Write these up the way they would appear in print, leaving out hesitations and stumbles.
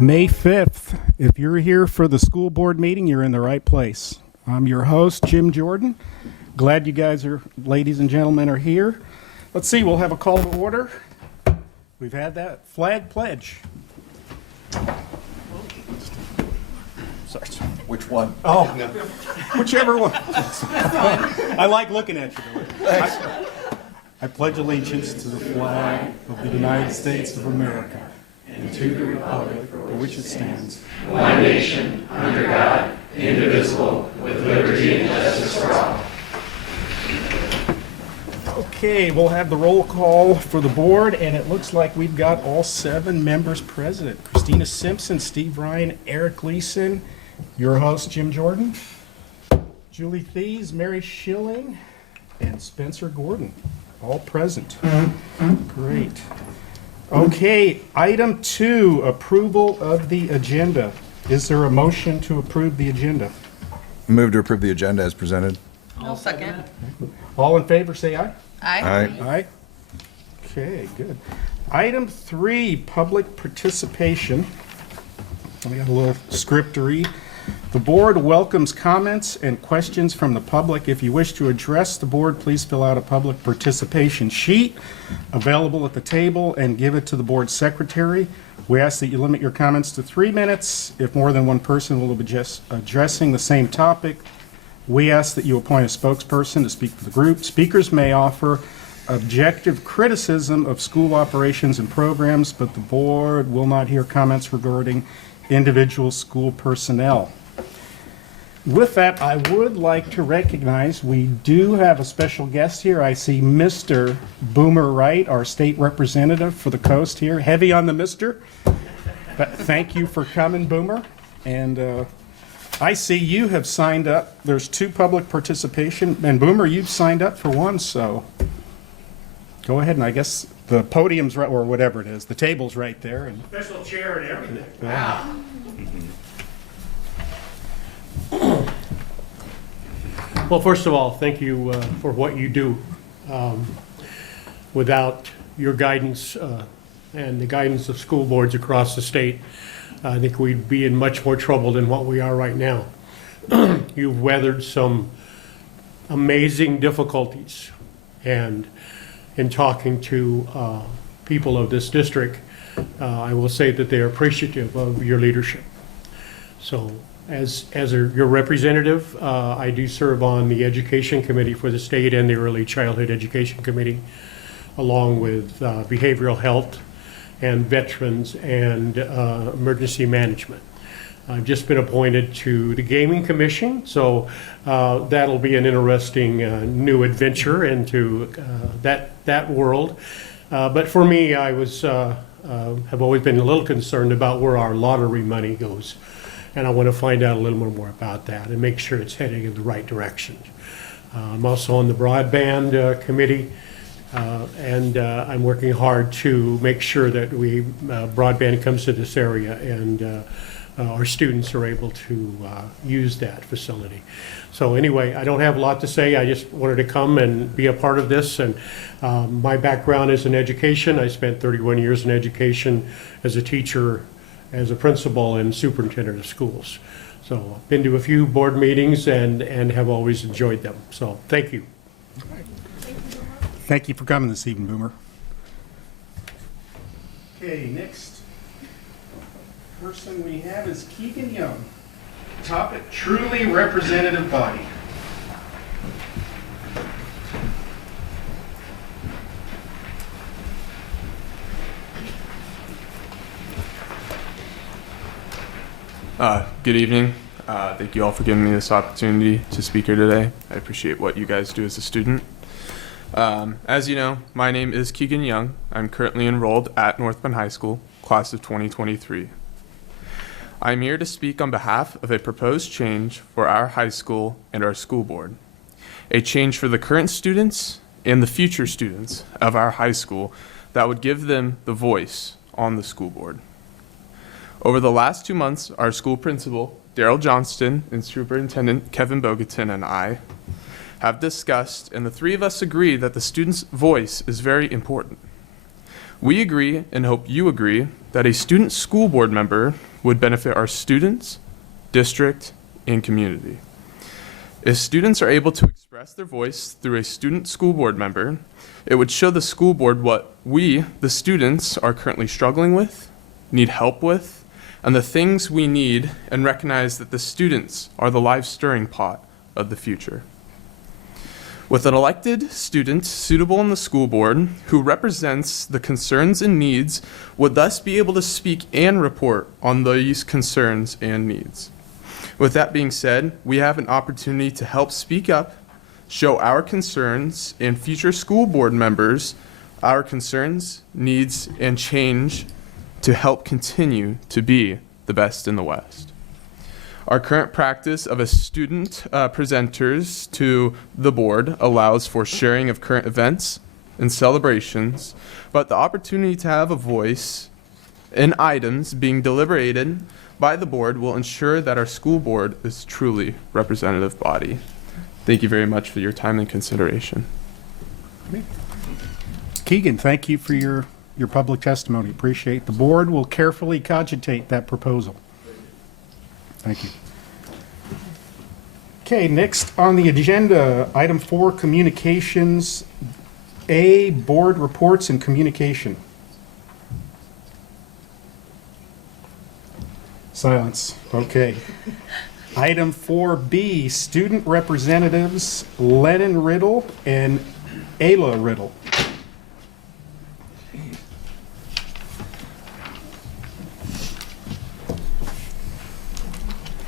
May 5th, if you're here for the school board meeting, you're in the right place. I'm your host, Jim Jordan. Glad you guys are, ladies and gentlemen, are here. Let's see, we'll have a call to order. We've had that. Flag pledge. Sorry. Which one? Oh, whichever one. I like looking at you. I pledge allegiance to the flag of the United States of America and to the republic for which it stands, one nation, under God, indivisible, with liberty and justice for all. Okay, we'll have the roll call for the board, and it looks like we've got all 7 members present. Christina Simpson, Steve Ryan, Eric Gleason, your host, Jim Jordan, Julie Thies, Mary Schilling, and Spencer Gordon, all present. Great. Okay, item 2, approval of the agenda. Is there a motion to approve the agenda? Move to approve the agenda as presented. I'll second. All in favor, say aye. Aye. Aye. Okay, good. Item 3, public participation. We got a little script to read. The board welcomes comments and questions from the public. If you wish to address the board, please fill out a public participation sheet available at the table and give it to the board secretary. We ask that you limit your comments to 3 minutes. If more than one person will be just addressing the same topic, we ask that you appoint a spokesperson to speak for the group. Speakers may offer objective criticism of school operations and programs, but the board will not hear comments regarding individual school personnel. With that, I would like to recognize we do have a special guest here. I see Mr. Boomer Wright, our state representative for the coast here. Heavy on the Mr. But thank you for coming, Boomer. And I see you have signed up. There's 2 public participation. And Boomer, you've signed up for one, so go ahead. And I guess the podium's right, or whatever it is. The table's right there. And Special chair and everything. wow. Well, first of all, thank you for what you do. Without your guidance and the guidance of school boards across the state, I think we'd be in much more trouble than what we are right now. You've weathered some amazing difficulties, and in talking to people of this district, I will say that they are appreciative of your leadership. So as your representative, I do serve on the Education Committee for the state and the Early Childhood Education Committee, along with Behavioral Health and Veterans and Emergency Management. I've just been appointed to the Gaming Commission, so that'll be an interesting new adventure into that world. But for me, I have always been a little concerned about where our lottery money goes. And I want to find out a little more about that and make sure it's heading in the right direction. I'm also on the broadband committee, and I'm working hard to make sure that broadband comes to this area and our students are able to use that facility. So anyway, I don't have a lot to say. I just wanted to come and be a part of this. And my background is in education. I spent 31 years in education as a teacher, as a principal and superintendent of schools. So I've been to a few board meetings and have always enjoyed them. So thank you. Thank you for coming this evening, Boomer. Okay, next person we have is Keegan Young. Topic, truly representative body. Good evening. Thank you all for giving me this opportunity to speak here today. I appreciate what you guys do as a student. As you know, my name is Keegan Young. I'm currently enrolled at North Bend High School, class of 2023. I'm here to speak on behalf of a proposed change for our high school and our school board. A change for the current students and the future students of our high school that would give them the voice on the school board. Over the last 2 months, our school principal, Daryl Johnston, and Superintendent Kevin Bogatin and I have discussed, and the 3 of us agree that the student's voice is very important. We agree, and hope you agree, that a student school board member would benefit our students, district, and community. If students are able to express their voice through a student school board member, it would show the school board what we, the students, are currently struggling with, need help with, and the things we need, and recognize that the students are the live stirring pot of the future. With an elected student suitable in the school board who represents the concerns and needs would thus be able to speak and report on these concerns and needs. With that being said, we have an opportunity to help speak up, show our concerns, and future school board members our concerns, needs, and change to help continue to be the best in the West. Our current practice of a student presenters to the board allows for sharing of current events and celebrations, but the opportunity to have a voice in items being deliberated by the board will ensure that our school board is truly representative body. Thank you very much for your time and consideration. Keegan, thank you for your public testimony. Appreciate. The board will carefully cogitate that proposal. Thank you. Okay, next on the agenda, item 4, communications. A, board reports and communication. Silence. Okay. Item 4B, student representatives Lennon Riddle and Ela Riddle.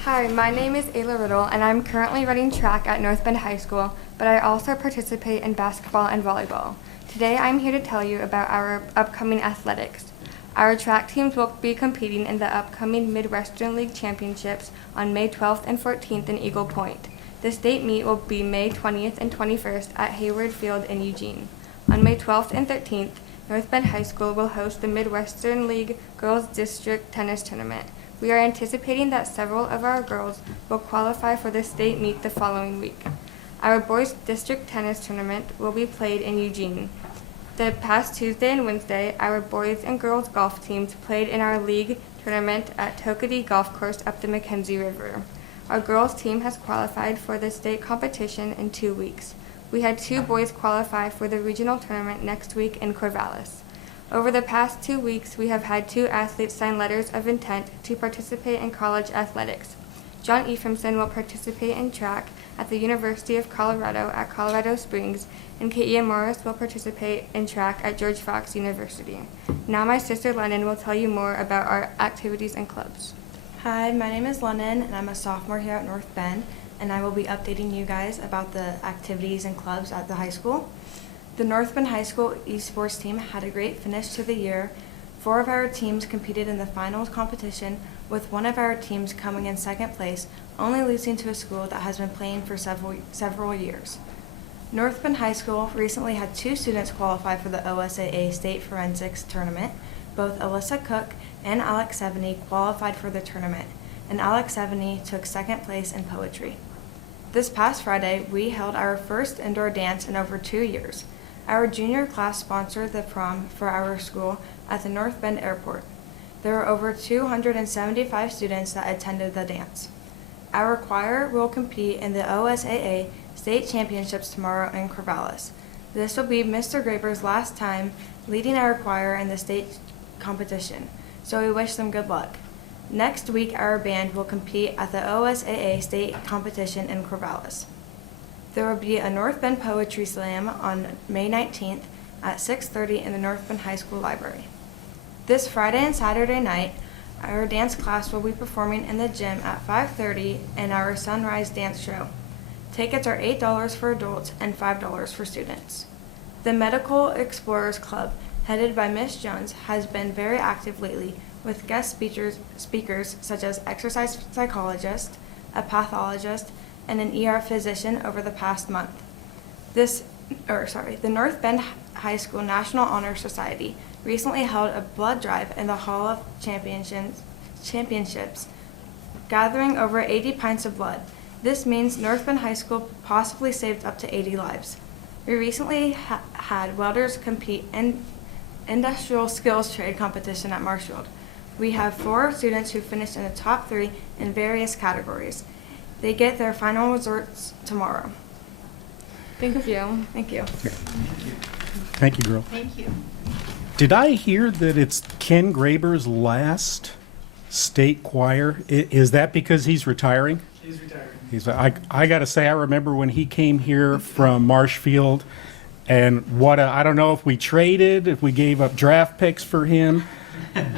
Hi, my name is Ela Riddle, and I'm currently running track at North Bend High School, but I also participate in basketball and volleyball. Today, I'm here to tell you about our upcoming athletics. Our track teams will be competing in the upcoming Midwestern League Championships on May 12th and 14th in Eagle Point. The state meet will be May 20th and 21st at Hayward Field in Eugene. On May 12th and 13th, North Bend High School will host the Midwestern League Girls District Tennis Tournament. We are anticipating that several of our girls will qualify for the state meet the following week. Our boys district tennis tournament will be played in Eugene. The past Tuesday and Wednesday, our boys and girls golf teams played in our league tournament at Tokadee Golf Course up the McKenzie River. Our girls team has qualified for the state competition in 2 weeks. We had 2 boys qualify for the regional tournament next week in Corvallis. Over the past 2 weeks, we have had 2 athletes sign letters of intent to participate in college athletics. John Ephraimson will participate in track at the University of Colorado at Colorado Springs, and Kaia Morris will participate in track at George Fox University. Now my sister Lennon will tell you more about our activities and clubs. Hi, my name is Lennon, and I'm a sophomore here at North Bend, and I will be updating you guys about the activities and clubs at the high school. The North Bend High School esports team had a great finish to the year. 4 of our teams competed in the finals competition, with one of our teams coming in second place, only losing to a school that has been playing for several years. North Bend High School recently had 2 students qualify for the OSAA State Forensics Tournament. Both Alyssa Cook and Alex Seveny qualified for the tournament, and Alex Seveny took second place in poetry. This past Friday, we held our first indoor dance in over 2 years. Our junior class sponsored the prom for our school at the North Bend Airport. There were over 275 students that attended the dance. Our choir will compete in the OSAA State Championships tomorrow in Corvallis. This will be Mr. Graber's last time leading our choir in the state competition, so we wish them good luck. Next week, our band will compete at the OSAA State Competition in Corvallis. There will be a North Bend Poetry Slam on May 19th at 6:30 in the North Bend High School Library. This Friday and Saturday night, our dance class will be performing in the gym at 5:30 in our Sunrise Dance Show. Tickets are $8 for adults and $5 for students. The Medical Explorers Club, headed by Miss Jones, has been very active lately with guest speakers such as exercise psychologist, a pathologist, and an ER physician over the past month. The North Bend High School National Honor Society recently held a blood drive in the Hall of Championships, gathering over 80 pints of blood. This means North Bend High School possibly saved up to 80 lives. We recently had welders compete in industrial skills trade competition at Marshfield. We have 4 students who finished in the top 3 in various categories. They get their final results tomorrow. Thank you. Thank you. Thank you, girl. Thank you. Did I hear that it's Ken Graber's last state choir? Is that because he's retiring? He's retired. I got to say, I remember when he came here from Marshfield, and I don't know if we traded, if we gave up draft picks for him,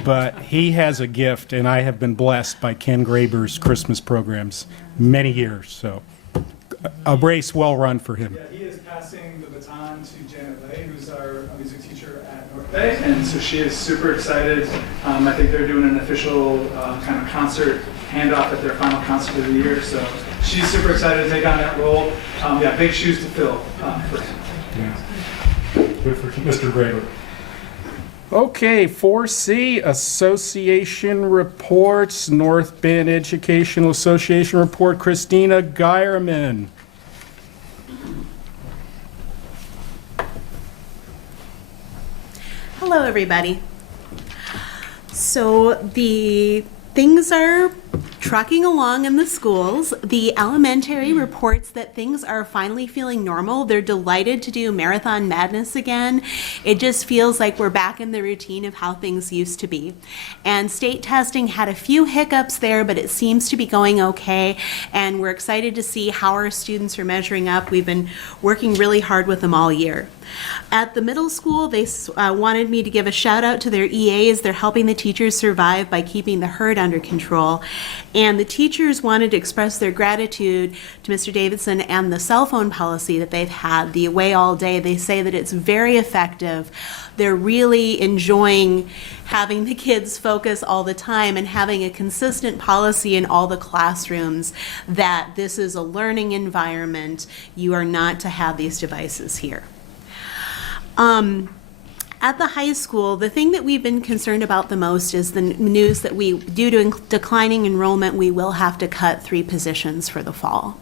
but he has a gift, and I have been blessed by Ken Graber's Christmas programs many years. So a race well run for him. Yeah, he is passing the baton to Janet Lay, who's our music teacher at North Bay, and so she is super excited. I think they're doing an official kind of concert handoff at their final concert of the year, so she's super excited to take on that role. Yeah, big shoes to fill for him. Yeah. Good for Mr. Graber. Okay, 4C, Association Reports, North Bend Educational Association Report, Christina Geierman. Hello, everybody. So the things are trucking along in the schools. The elementary reports that things are finally feeling normal. They're delighted to do Marathon Madness again. It just feels like we're back in the routine of how things used to be. And state testing had a few hiccups there, but it seems to be going okay. And we're excited to see how our students are measuring up. We've been working really hard with them all year. At the middle school, they wanted me to give a shout out to their EAs. They're helping the teachers survive by keeping the herd under control. And the teachers wanted to express their gratitude to Mr. Davidson and the cell phone policy that they've had, the away all day. They say that it's very effective. They're really enjoying having the kids focus all the time and having a consistent policy in all the classrooms that this is a learning environment. You are not to have these devices here. At the high school, the thing that we've been concerned about the most is the news that due to declining enrollment, we will have to cut 3 positions for the fall.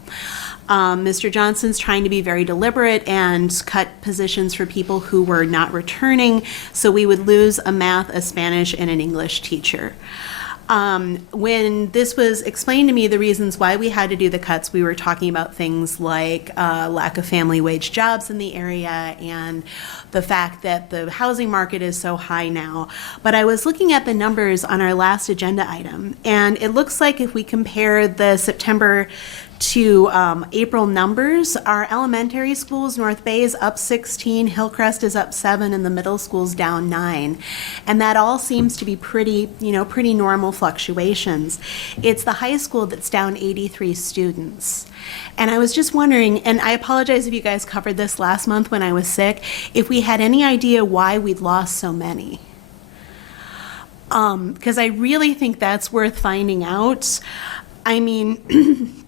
Mr. Johnson's trying to be very deliberate and cut positions for people who were not returning, so we would lose a math, a Spanish, and an English teacher. When this was explained to me, the reasons why we had to do the cuts, we were talking about things like lack of family wage jobs in the area and the fact that the housing market is so high now. But I was looking at the numbers on our last agenda item, and it looks like if we compare the September to April numbers, our elementary schools, North Bay is up 16, Hillcrest is up 7, and the middle school's down 9. And that all seems to be pretty normal fluctuations. It's the high school that's down 83 students. And I was just wondering, and I apologize if you guys covered this last month when I was sick, if we had any idea why we'd lost so many. Because I really think that's worth finding out. I mean,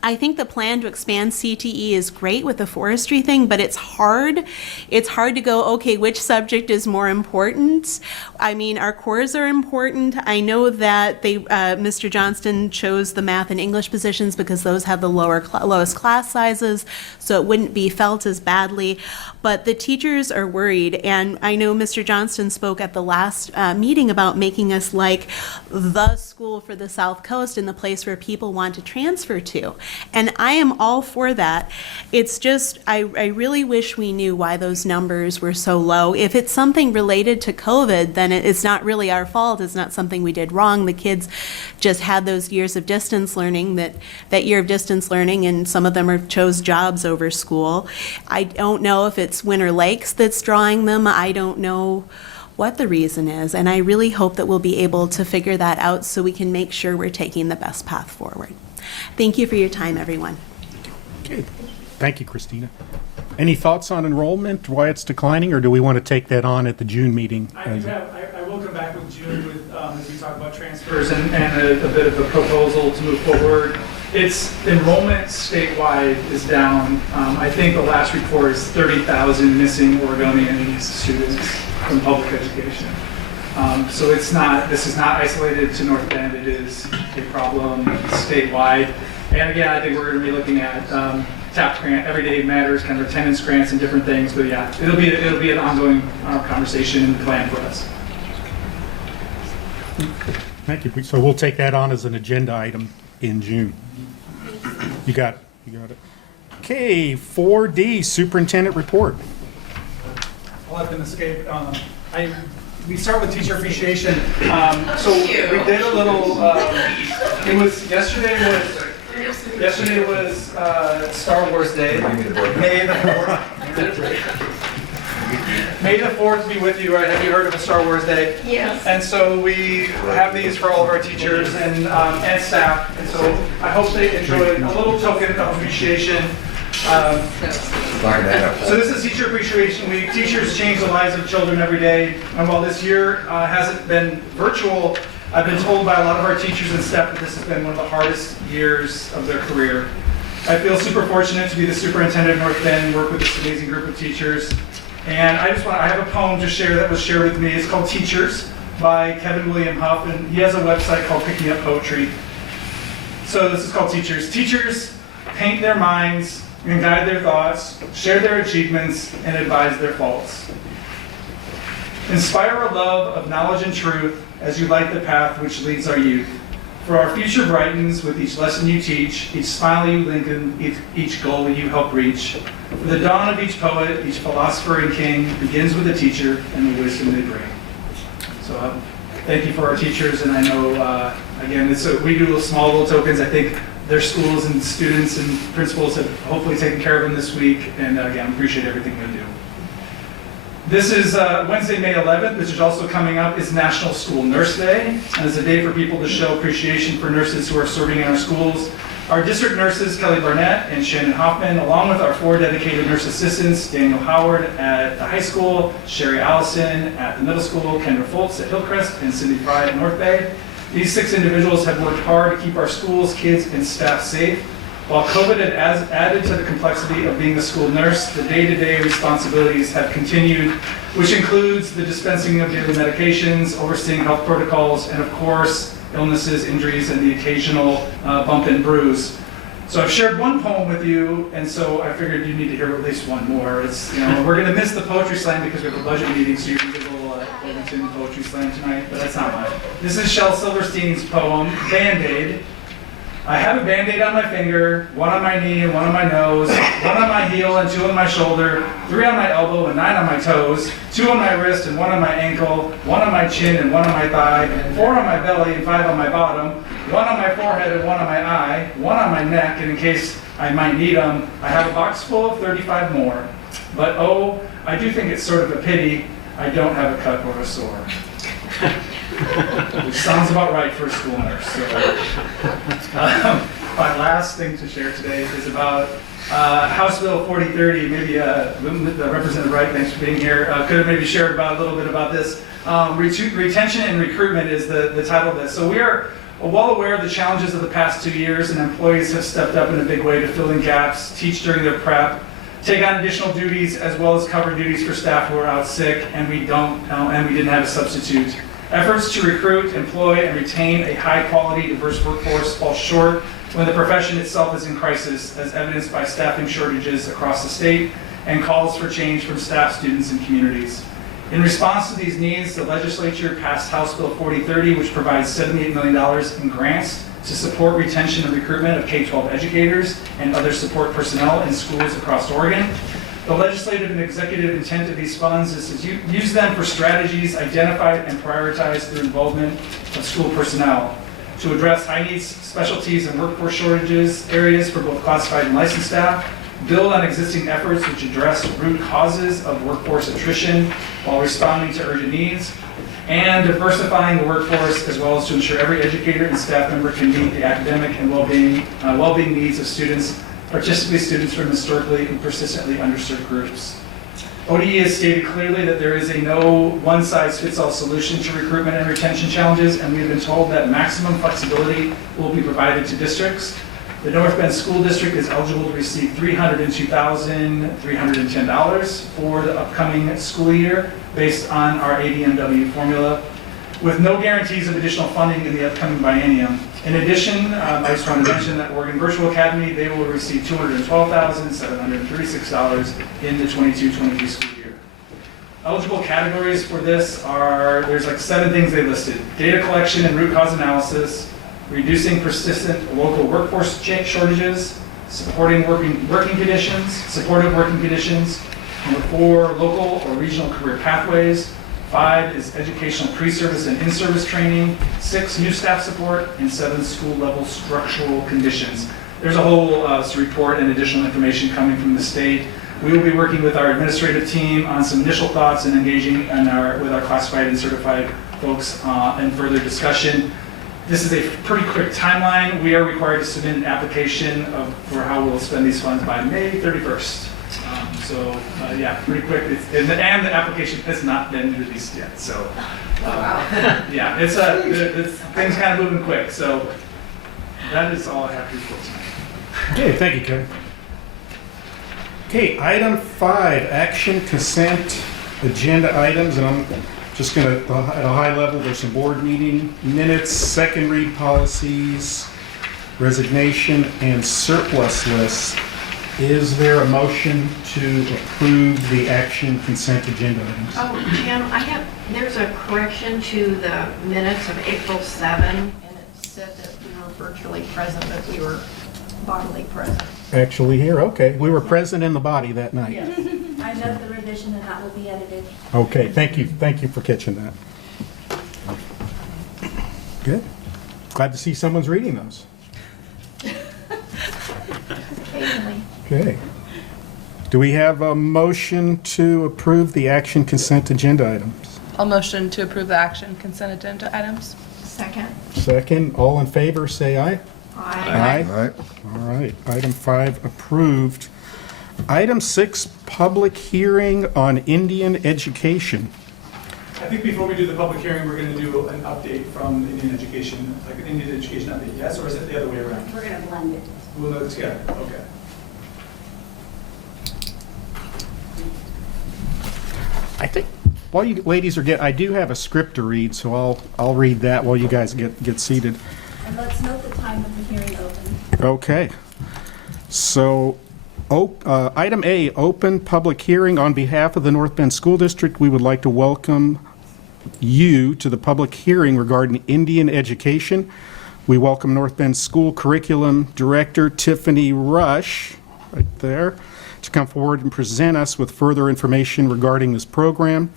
I think the plan to expand CTE is great with the forestry thing, but it's hard. It's hard to go, okay, which subject is more important? I mean, our cores are important. I know that Mr. Johnston chose the math and English positions because those have the lowest class sizes, so it wouldn't be felt as badly. But the teachers are worried, and I know Mr. Johnston spoke at the last meeting about making us like the school for the South Coast and the place where people want to transfer to. And I am all for that. It's just, I really wish we knew why those numbers were so low. If it's something related to COVID, then it's not really our fault. It's not something we did wrong. The kids just had those years of distance learning, that year of distance learning, and some of them chose jobs over school. I don't know if it's Winter Lakes that's drawing them. I don't know what the reason is, and I really hope that we'll be able to figure that out so we can make sure we're taking the best path forward. Thank you for your time, everyone. Okay. Thank you, Christina. Any thoughts on enrollment, why it's declining, or do we want to take that on at the June meeting? I will come back with June as we talk about transfers and a bit of a proposal to move forward. It's enrollment statewide is down. I think the last report is 30,000 missing Oregonian students from public education. So this is not isolated to North Bend. It is a problem statewide. And again, I think we're going to be looking at TAP grant, Everyday Matters, kind of attendance grants and different things. But yeah, it'll be an ongoing conversation and plan for us. Thank you. So we'll take that on as an agenda item in June. You got it. You got it. Okay, 4D, Superintendent Report. I'll let them escape. We start with teacher appreciation. So we did a little. It was yesterday was Star Wars Day. May the 4th. May the 4th be with you, right? Have you heard of a Star Wars Day? Yes. And so we have these for all of our teachers and staff. And so I hope they enjoy a little token of appreciation. So this is Teacher Appreciation Week. Teachers change the lives of children every day. And while this year hasn't been virtual, I've been told by a lot of our teachers and staff that this has been one of the hardest years of their career. I feel super fortunate to be the superintendent of North Bend and work with this amazing group of teachers. And I have a poem to share that was shared with me. It's called Teachers by Kevin William Huff, and he has a website called Picking Up Poetry. So this is called Teachers. Teachers paint their minds and guide their thoughts, share their achievements, and advise their faults. Inspire a love of knowledge and truth as you light the path which leads our youth. For our future brightens with each lesson you teach, each smile you lengthen, each goal you help reach. For the dawn of each poet, each philosopher and king begins with a teacher and the wisdom they bring. So thank you for our teachers, and I know, again, we do small little tokens. I think their schools and students and principals have hopefully taken care of them this week, and again, appreciate everything they do. This is Wednesday, May 11th, which is also coming up, is National School Nurse Day, and it's a day for people to show appreciation for nurses who are serving in our schools. Our district nurses, Kelly Barnett and Shannon Hoffman, along with our 4 dedicated nurse assistants, Daniel Howard at the high school, Sherry Allison at the middle school, Kendra Foltz at Hillcrest, and Cindy Fry at North Bay. These 6 individuals have worked hard to keep our schools, kids, and staff safe. While COVID had added to the complexity of being a school nurse, the day-to-day responsibilities have continued, which includes the dispensing of daily medications, overseeing health protocols, and of course, illnesses, injuries, and the occasional bump and bruise. So I've shared one poem with you, and so I figured you need to hear at least one more. It's, we're going to miss the poetry slam because we have a budget meeting, so you can get a little Overton poetry slam tonight, but that's not mine. This is Shel Silverstein's poem, Band-Aid. I have a Band-Aid on my finger, 1 on my knee and 1 on my nose, 1 on my heel and 2 on my shoulder, 3 on my elbow and 9 on my toes, 2 on my wrist and 1 on my ankle, 1 on my chin and 1 on my thigh, 4 on my belly and 5 on my bottom, 1 on my forehead and 1 on my eye, 1 on my neck, and in case I might need them, I have a box full of 35 more. But oh, I do think it's sort of a pity I don't have a cut or a sore. Which sounds about right for a school nurse. So, my last thing to share today is about House Bill 4030. Maybe Representative Wright, thanks for being here, could have maybe shared a little bit about this. Retention and recruitment is the title of this. So we are well aware of the challenges of the past 2 years, and employees have stepped up in a big way to fill in gaps, teach during their prep, take on additional duties, as well as cover duties for staff who are out sick, and we didn't have a substitute. Efforts to recruit, employ, and retain a high-quality, diverse workforce fall short when the profession itself is in crisis, as evidenced by staffing shortages across the state and calls for change from staff, students, and communities. In response to these needs, the legislature passed House Bill 4030, which provides $78 million in grants to support retention and recruitment of K-12 educators and other support personnel in schools across Oregon. The legislative and executive intent of these funds is to use them for strategies identified and prioritized through involvement of school personnel to address high needs, specialties, and workforce shortages areas for both classified and licensed staff, build on existing efforts which address root causes of workforce attrition while responding to urgent needs, and diversifying the workforce, as well as to ensure every educator and staff member can meet the academic and well-being needs of students, particularly students from historically and persistently underserved groups. ODE has stated clearly that there is a no one-size-fits-all solution to recruitment and retention challenges, and we have been told that maximum flexibility will be provided to districts. The North Bend School District is eligible to receive $302,310 for the upcoming school year based on our ADMW formula, with no guarantees of additional funding in the upcoming biennium. In addition, I just want to mention that Oregon Virtual Academy, they will receive $212,736 in the 22-23 school year. Eligible categories for this are, there's like 7 things they listed: data collection and root cause analysis, reducing persistent local workforce shortages, supporting working conditions, supportive working conditions. Number 4, local or regional career pathways. 5 is educational pre-service and in-service training. 6, new staff support, and 7, school-level structural conditions. There's a whole report and additional information coming from the state. We will be working with our administrative team on some initial thoughts and engaging with our classified and certified folks in further discussion. This is a pretty quick timeline. We are required to submit an application for how we'll spend these funds by May 31st. Yeah, pretty quick. And the application has not been released yet. So, yeah, it's things kind of moving quick. So that is all I have to report tonight. Okay, thank you, Kevin. Okay, item 5, action consent agenda items, and I'm just going to, at a high level, there's some board meeting minutes, second read policies, resignation, and surplus lists. Is there a motion to approve the action consent agenda items? Oh, Jim, there's a correction to the minutes of April 7, and it said that we were virtually present, but we were bodily present. Actually here, okay. We were present in the body that night. Yes. I note the revision and that will be edited. Okay, thank you for catching that. Good. Glad to see someone's reading those. Occasionally. Okay. Do we have a motion to approve the action consent agenda items? I'll motion to approve the action consent agenda items. Second. Second, all in favor, say aye. Aye. All right. All right, item 5 approved. Item 6, public hearing on Indian education. I think before we do the public hearing, we're going to do an update from Indian education, like an Indian education update, yes? Or is it the other way around? We're going to blend it. We'll do it together, okay. I think while you ladies are I do have a script to read, so I'll read that while you guys get seated. And let's note the time of the hearing open. Okay. So, item A, open public hearing on behalf of the North Bend School District. We would like to welcome you to the public hearing regarding Indian education. We welcome North Bend School Curriculum Director Tiffany Rush, right there, to come forward and present us with further information regarding this program.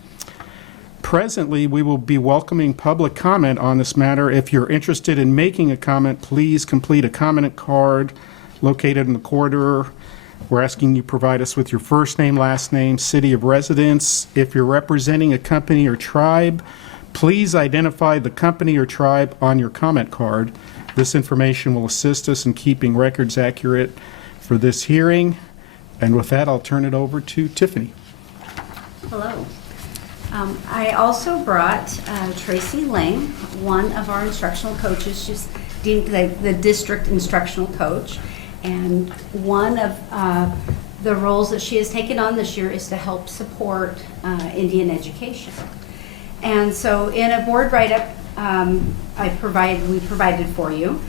Presently, we will be welcoming public comment on this matter. If you're interested in making a comment, please complete a comment card located in the corridor. We're asking you provide us with your first name, last name, city of residence. If you're representing a company or tribe, please identify the company or tribe on your comment card. This information will assist us in keeping records accurate for this hearing. And with that, I'll turn it over to Tiffany. Hello. I also brought Tracy Lang, one of our instructional coaches. She's the district instructional coach. And one of the roles that she has taken on this year is to help support Indian education. And so in a board write-up we provided for you,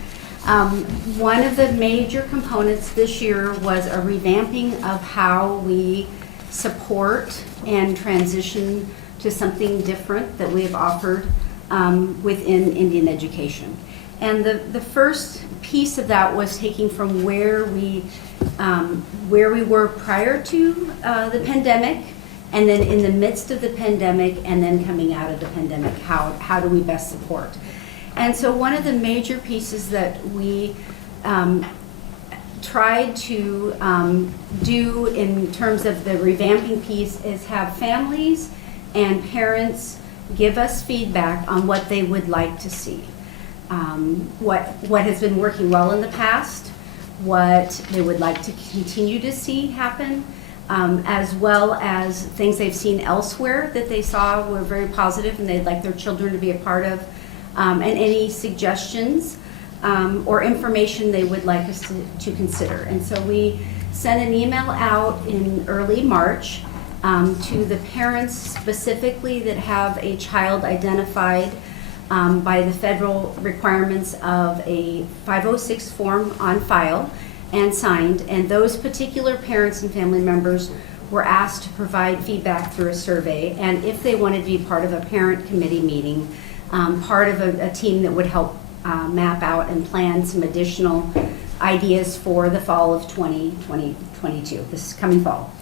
one of the major components this year was a revamping of how we support and transition to something different that we have offered within Indian education. And the first piece of that was taking from where we were prior to the pandemic, and then in the midst of the pandemic, and then coming out of the pandemic, how do we best support? And so one of the major pieces that we tried to do in terms of the revamping piece is have families and parents give us feedback on what they would like to see. What has been working well in the past, what they would like to continue to see happen, as well as things they've seen elsewhere that they saw were very positive and they'd like their children to be a part of, and any suggestions or information they would like us to consider. And so we sent an email out in early March to the parents specifically that have a child identified by the federal requirements of a 506 form on file and signed, and those particular parents and family members were asked to provide feedback through a survey, and if they wanted to be part of a parent committee meeting, part of a team that would help map out and plan some additional ideas for the fall of 2022, this coming fall.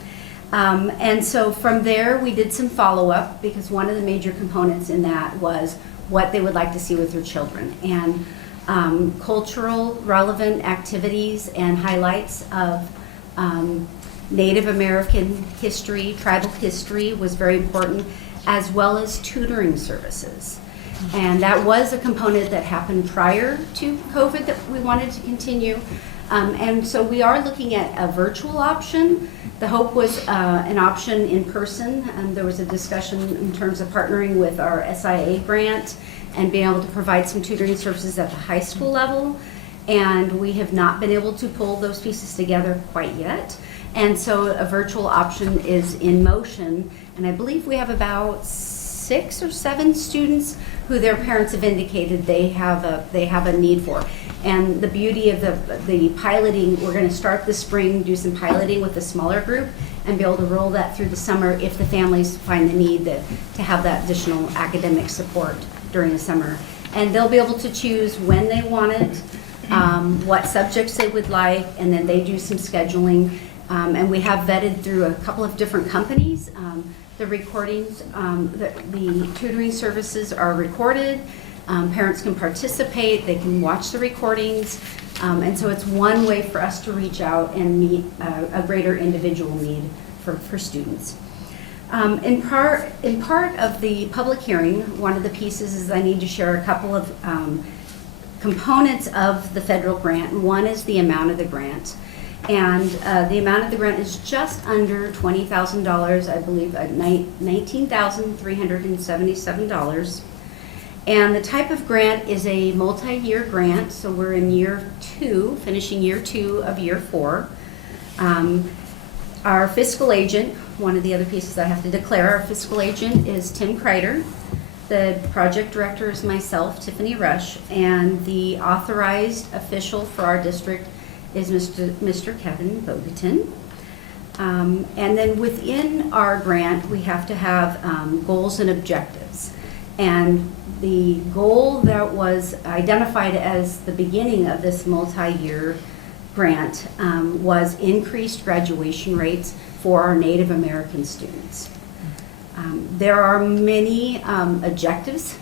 And so from there, we did some follow-up, because one of the major components in that was what they would like to see with their children. And cultural relevant activities and highlights of Native American history, tribal history was very important, as well as tutoring services. And that was a component that happened prior to COVID that we wanted to continue. And so we are looking at a virtual option. The hope was an option in person, and there was a discussion in terms of partnering with our SIA grant and being able to provide some tutoring services at the high school level. And we have not been able to pull those pieces together quite yet. And so a virtual option is in motion, and I believe we have about 6 or 7 students who their parents have indicated they have a need for. And the beauty of the piloting, we're going to start this spring, do some piloting with a smaller group, and be able to roll that through the summer if the families find the need to have that additional academic support during the summer. And they'll be able to choose when they want it, what subjects they would like, and then they do some scheduling. And we have vetted through a couple of different companies. The recordings, the tutoring services are recorded. Parents can participate, they can watch the recordings. And so it's one way for us to reach out and meet a greater individual need for students. In part of the public hearing, one of the pieces is I need to share a couple of components of the federal grant. One is the amount of the grant. And the amount of the grant is just under $20,000, I believe, $19,377. And the type of grant is a multi-year grant, so we're in year 2, finishing year 2 of year 4. Our fiscal agent, one of the other pieces I have to declare, our fiscal agent is Tim Kreider. The project director is myself, Tiffany Rush, and the authorized official for our district is Mr. Kevin Bogatin. And then within our grant, we have to have goals and objectives. And the goal that was identified as the beginning of this multi-year grant was increased graduation rates for our Native American students. There are many objectives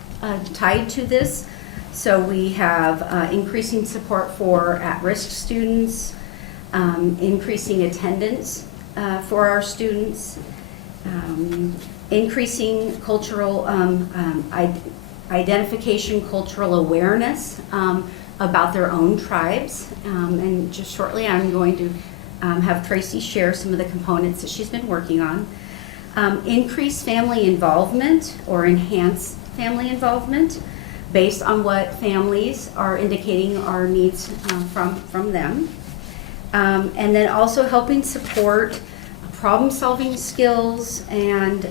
tied to this. So we have increasing support for at-risk students, increasing attendance for our students, increasing cultural identification, cultural awareness about their own tribes. And just shortly I'm going to have Tracy share some of the components that she's been working on. Increase family involvement or enhance family involvement based on what families are indicating are needs from them. And then also helping support problem-solving skills and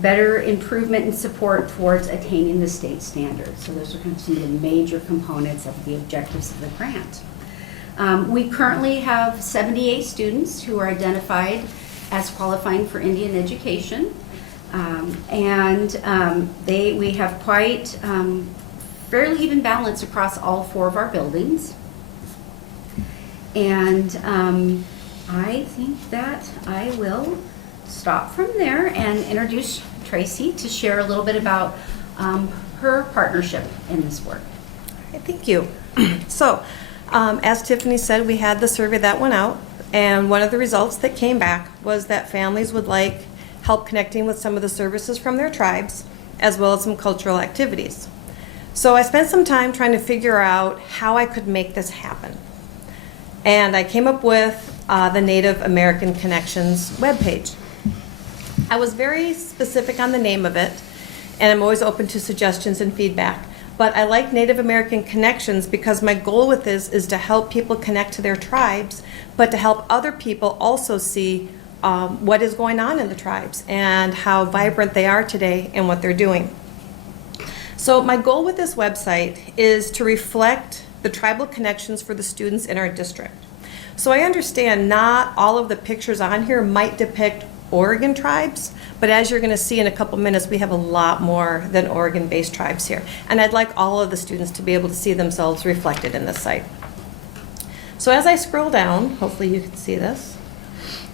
better improvement and support towards attaining the state standards. So those are kind of some of the major components of the objectives of the grant. We currently have 78 students who are identified as qualifying for Indian education. We have quite fairly even balance across all 4 of our buildings. And I think that I will stop from there and introduce Tracy to share a little bit about her partnership in this work. Thank you. So, as Tiffany said, we had the survey that went out, and one of the results that came back was that families would like help connecting with some of the services from their tribes, as well as some cultural activities. So I spent some time trying to figure out how I could make this happen. And I came up with the Native American Connections webpage. I was very specific on the name of it, and I'm always open to suggestions and feedback. But I like Native American Connections because my goal with this is to help people connect to their tribes, but to help other people also see what is going on in the tribes and how vibrant they are today and what they're doing. So my goal with this website is to reflect the tribal connections for the students in our district. So I understand not all of the pictures on here might depict Oregon tribes, but as you're going to see in a couple minutes, we have a lot more than Oregon-based tribes here. And I'd like all of the students to be able to see themselves reflected in this site. So as I scroll down, hopefully you can see this.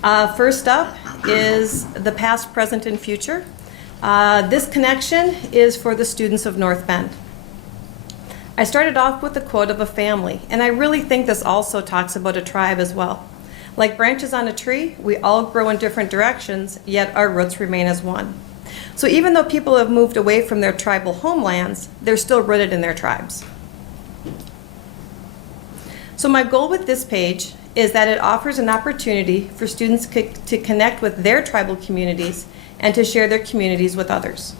First up is the past, present, and future. This connection is for the students of North Bend. I started off with a quote of a family, and I really think this also talks about a tribe as well. Like branches on a tree, we all grow in different directions, yet our roots remain as one. So even though people have moved away from their tribal homelands, they're still rooted in their tribes. So my goal with this page is that it offers an opportunity for students to connect with their tribal communities and to share their communities with others.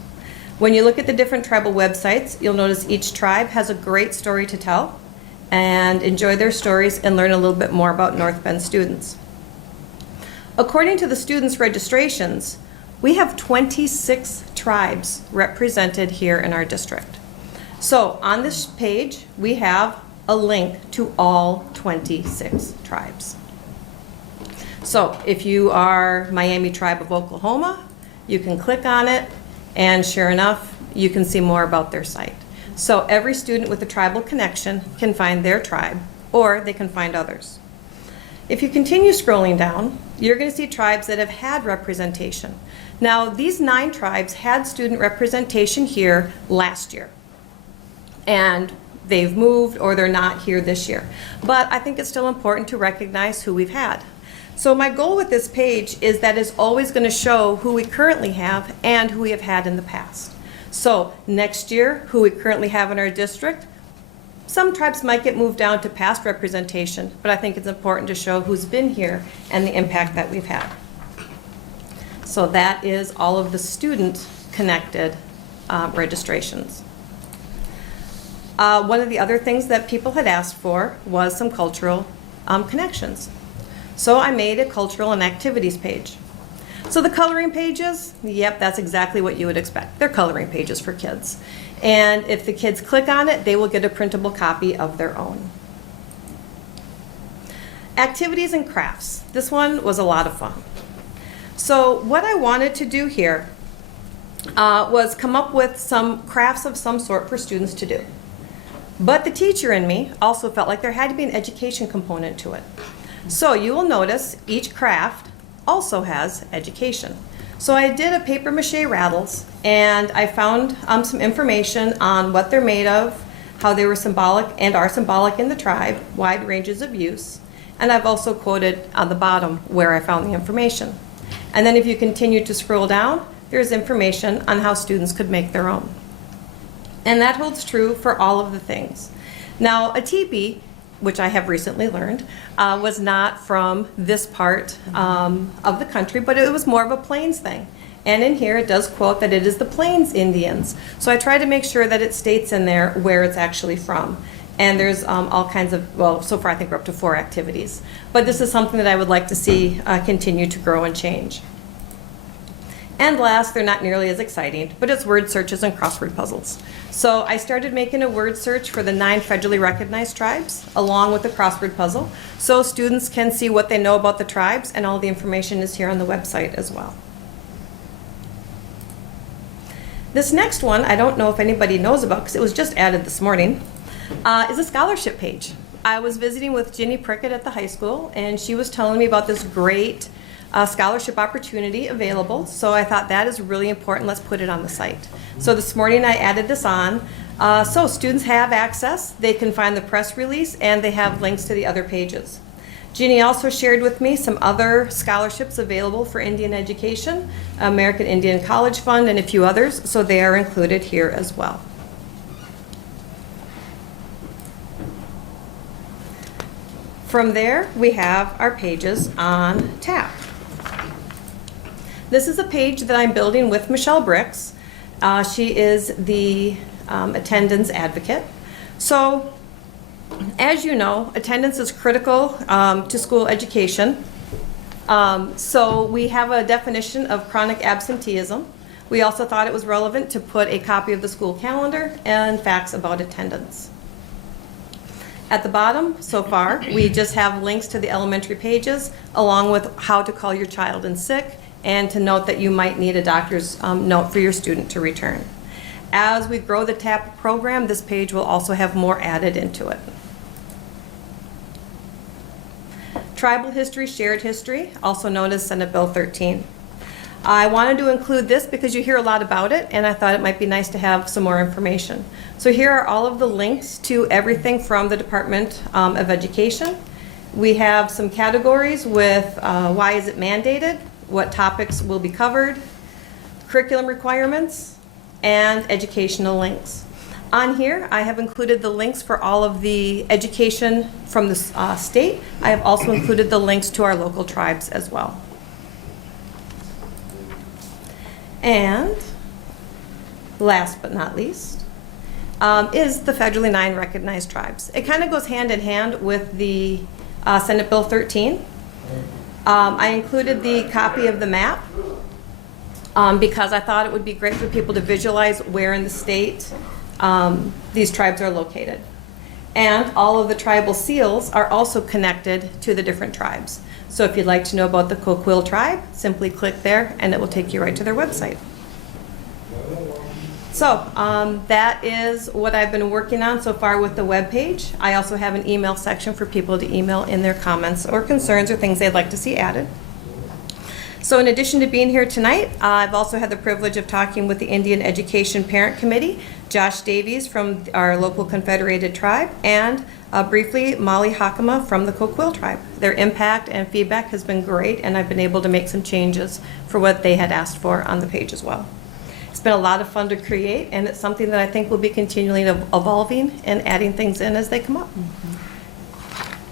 When you look at the different tribal websites, you'll notice each tribe has a great story to tell, and enjoy their stories and learn a little bit more about North Bend students. According to the students' registrations, we have 26 tribes represented here in our district. So on this page, we have a link to all 26 tribes. So if you are Miami Tribe of Oklahoma, you can click on it, and sure enough, you can see more about their site. So every student with a tribal connection can find their tribe, or they can find others. If you continue scrolling down, you're going to see tribes that have had representation. Now, these 9 tribes had student representation here last year, and they've moved or they're not here this year. But I think it's still important to recognize who we've had. So my goal with this page is that it's always going to show who we currently have and who we have had in the past. So next year, who we currently have in our district, some tribes might get moved down to past representation, but I think it's important to show who's been here and the impact that we've had. So that is all of the student-connected registrations. One of the other things that people had asked for was some cultural connections. So I made a cultural and activities page. So the coloring pages, yep, that's exactly what you would expect. They're coloring pages for kids. And if the kids click on it, they will get a printable copy of their own. Activities and crafts. This one was a lot of fun. So what I wanted to do here was come up with some crafts of some sort for students to do. But the teacher in me also felt like there had to be an education component to it. So you will notice each craft also has education. So I did a paper mache rattles, and I found some information on what they're made of, how they were symbolic and are symbolic in the tribe, wide ranges of use, and I've also quoted on the bottom where I found the information. And then if you continue to scroll down, there's information on how students could make their own. And that holds true for all of the things. Now, a teepee, which I have recently learned, was not from this part of the country, but it was more of a Plains thing. And in here, it does quote that it is the Plains Indians. So I tried to make sure that it states in there where it's actually from. And there's all kinds of, well, so far I think we're up to 4 activities. But this is something that I would like to see continue to grow and change. And last, they're not nearly as exciting, but it's word searches and crossword puzzles. So I started making a word search for the 9 federally recognized tribes, along with the crossword puzzle, so students can see what they know about the tribes, and all the information is here on the website as well. This next one, I don't know if anybody knows about, because it was just added this morning, is a scholarship page. I was visiting with Ginny Prickett at the high school, and she was telling me about this great scholarship opportunity available, so I thought that is really important. Let's put it on the site. So this morning I added this on. So students have access. They can find the press release, and they have links to the other pages. Ginny also shared with me some other scholarships available for Indian education, American Indian College Fund, and a few others, so they are included here as well. From there, we have our pages on tap. This is a page that I'm building with Michelle Bricks. She is the attendance advocate. So, as you know, attendance is critical to school education. So we have a definition of chronic absenteeism, We also thought it was relevant to put a copy of the school calendar and facts about attendance. At the bottom, so far, we just have links to the elementary pages, along with how to call your child in sick, and to note that you might need a doctor's note for your student to return. As we grow the TAP program, this page will also have more added into it. Tribal history, shared history, also known as Senate Bill 13. I wanted to include this because you hear a lot about it, and I thought it might be nice to have some more information. So here are all of the links to everything from the Department of Education. We have some categories with why is it mandated, what topics will be covered, curriculum requirements, and educational links. On here, I have included the links for all of the education from the state. I have also included the links to our local tribes as well. And last but not least is the federally non-recognized tribes. It kind of goes hand in hand with the Senate Bill 13. I included the copy of the map because I thought it would be great for people to visualize where in the state these tribes are located. And all of the tribal seals are also connected to the different tribes. So if you'd like to know about the Coquille tribe, simply click there and it will take you right to their website. So that is what I've been working on so far with the webpage. I also have an email section for people to email in their comments or concerns or things they'd like to see added. So in addition to being here tonight, I've also had the privilege of talking with the Indian Education Parent Committee, Josh Davies from our local Confederated tribe, and briefly Molly Hakama from the Coquille tribe. Their impact and feedback has been great, and I've been able to make some changes for what they had asked for on the page as well. It's been a lot of fun to create, and it's something that I think will be continually evolving and adding things in as they come up.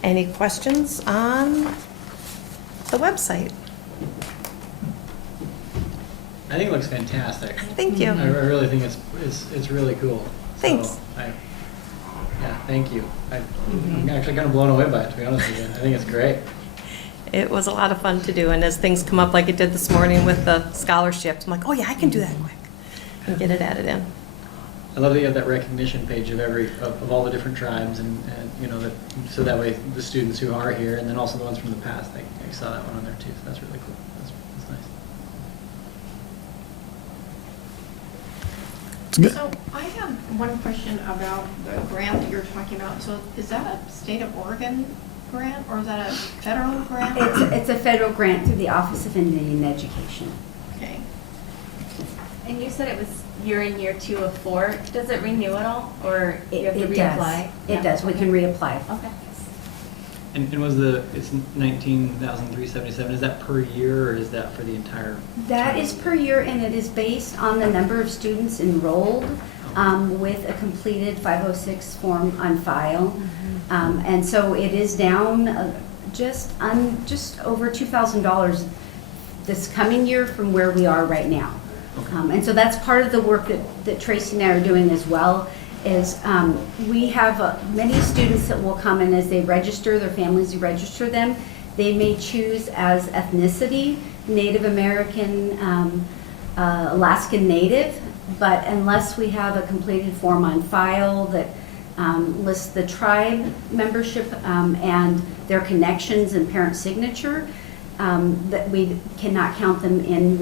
Any questions on the website? I think it looks fantastic. Thank you. I really think it's really cool. Thanks. So yeah, thank you. I'm actually kind of blown away by it, to be honest with you. I think it's great. It was a lot of fun to do, and as things come up like it did this morning with the scholarships, I'm like, oh yeah, I can do that quick and get it added in. I love that you have that recognition page of of all the different tribes, and you know that, so that way the students who are here, and then also the ones from the past, I saw that one on there too. So that's really cool. That's nice. So I have one question about the grant that you're talking about. So is that a state of Oregon grant, or is that a federal grant? It's a federal grant through the Office of Indian Education. Okay. And you said it was you're in year 2 of 4. Does it renew at all, or you have to It reapply? does. It does. We can reapply. Okay. And it's $19,377. Is that per year, or is that for the entire? That is per year, and it is based on the number of students enrolled with a completed 506 form on file. And so it is down just over $2,000 this coming year from where we are right now. And so that's part of the work that Tracy and I are doing as well. Is we have many students that will come in as they register, their families register them. They may choose as ethnicity, Native American, Alaskan Native, but unless we have a completed form on file that lists the tribe membership and their connections and parent signature, that we cannot count them in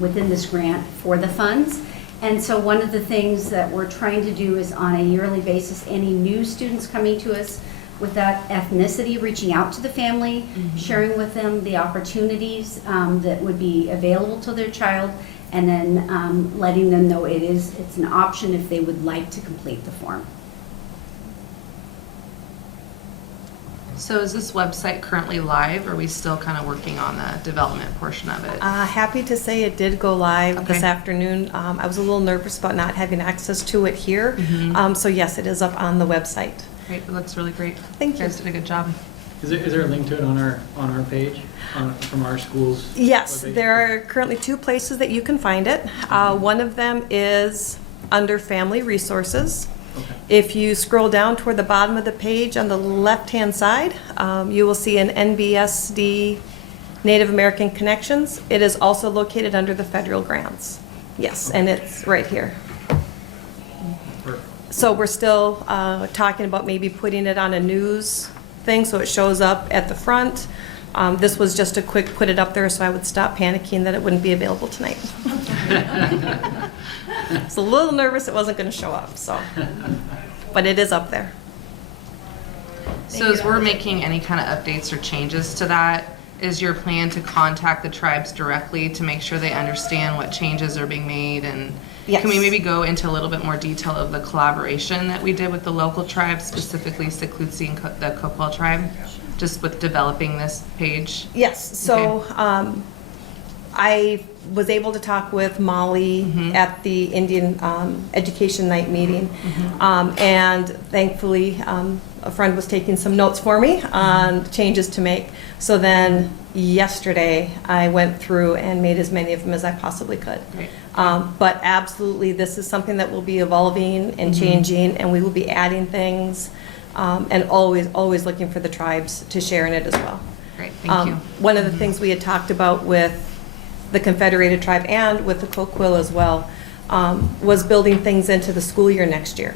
within this grant for the funds. And so one of the things that we're trying to do is on a yearly basis, any new students coming to us with that ethnicity, reaching out to the family, sharing with them the opportunities that would be available to their child, and then letting them know it's an option if they would like to complete the form. So is this website currently live, or are we still kind of working on the development portion of it? Happy to say it did go live this afternoon. I was a little nervous about not having access to it here. So yes, it is up on the website. Great, it looks really great. Thank you. You guys did a good job. Is there a link to it on our page from our schools? Yes, webpage? there are currently 2 places that you can find it. One of them is under Family Resources. If you scroll down toward the bottom of the page on the left-hand side, you will see an NBSD Native American Connections. It is also located under the federal grants. Yes, and it's right here. So we're still talking about maybe putting it on a news thing so it shows up at the front. This was just a quick put it up there so I would stop panicking that it wouldn't be available tonight. I was a little nervous it wasn't going to show up, so. But it is up there. So as we're making any kind of updates or changes to that, is your plan to contact the tribes directly to make sure they understand what changes are being made? And Yes. can we maybe go into a little bit more detail of the collaboration that we did with the local tribes, specifically Seclutsi and the Coquille tribe, just with developing this page? Yes, so I was able to talk with Molly at the Indian Education Night meeting, and thankfully a friend was taking some notes for me on changes to make. So then yesterday I went through and made as many of them as I possibly could. Great. But absolutely, this is something that will be evolving and changing, and we will be adding things, and always looking for the tribes to share in it as well. Great, thank you. One of the things we had talked about with the Confederated Tribe and with the Coquille as well was building things into the school year next year.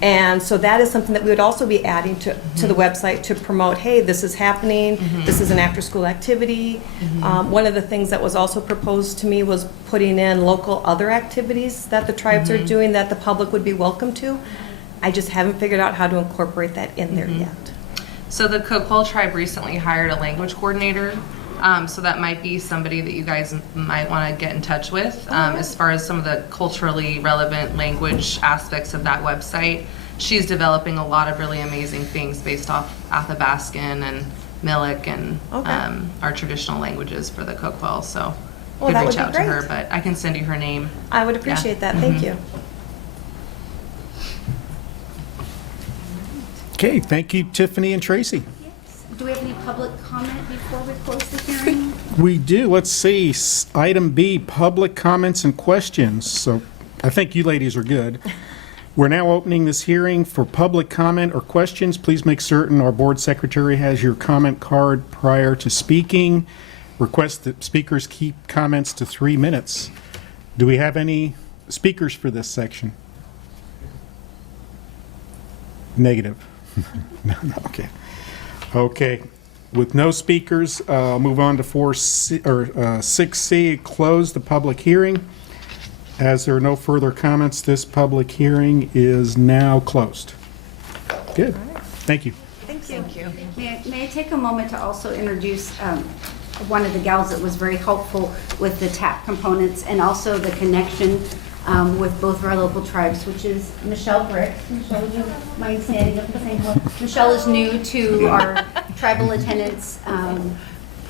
And so that is something that we would also be adding to the website to promote, hey, this is happening, this is an after-school activity. One of the things that was also proposed to me was putting in local other activities that the tribes are doing that the public would be welcome to. I just haven't figured out how to incorporate that in there yet. So the Coquille tribe recently hired a language coordinator. So that might be somebody that you guys might want to get in touch with as far as some of the culturally relevant language aspects of that website. She's developing a lot of really amazing things based off Athabascan and Milik and our traditional languages for the Coquille. So you could reach out to her, but I can send you her name. I would appreciate that. Thank you. Okay, thank you, Tiffany and Tracy. Do we have any public comment before we close the hearing? We do. Let's see. Item B, public comments and questions. So I think you ladies are good. We're now opening this hearing for public comment or questions. Please make certain our board secretary has your comment card prior to speaking. Request that speakers keep comments to 3 minutes. Do we have any speakers for this section? Negative. No, okay. Okay, with no speakers, I'll move on to 6C, close the public hearing. As there are no further comments, this public hearing is now closed. Good, thank you. Thank you. Thank you. May I take a moment to also introduce one of the gals that was very helpful with the TAP components and also the connection with both of our local tribes, which is Michelle Brick. Michelle, would you mind standing up and saying hello? Michelle is new to our tribal attendance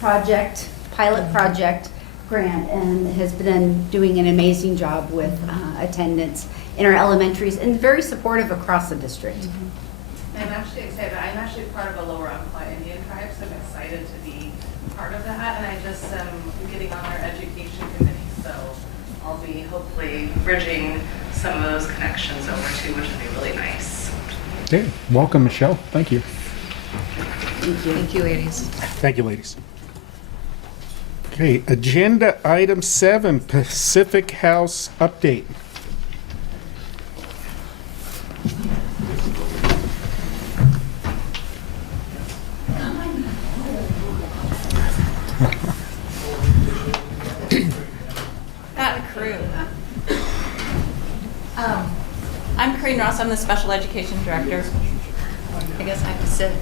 pilot project grant, and has been doing an amazing job with attendance in our elementaries and very supportive across the district. I'm actually excited. I'm actually part of a lower Umpqua Indian tribe, so I'm excited to be part of that. And I just am getting on their education committee, so I'll be hopefully bridging some of those connections over too, which would be really nice. Okay, welcome, Michelle. Thank you. Thank you. Thank you, ladies. Thank you, ladies. Okay, agenda item 7, Pacific House update. Not a crew. I'm Corinne Ross. I'm the Special Education Director. I guess I have to sit.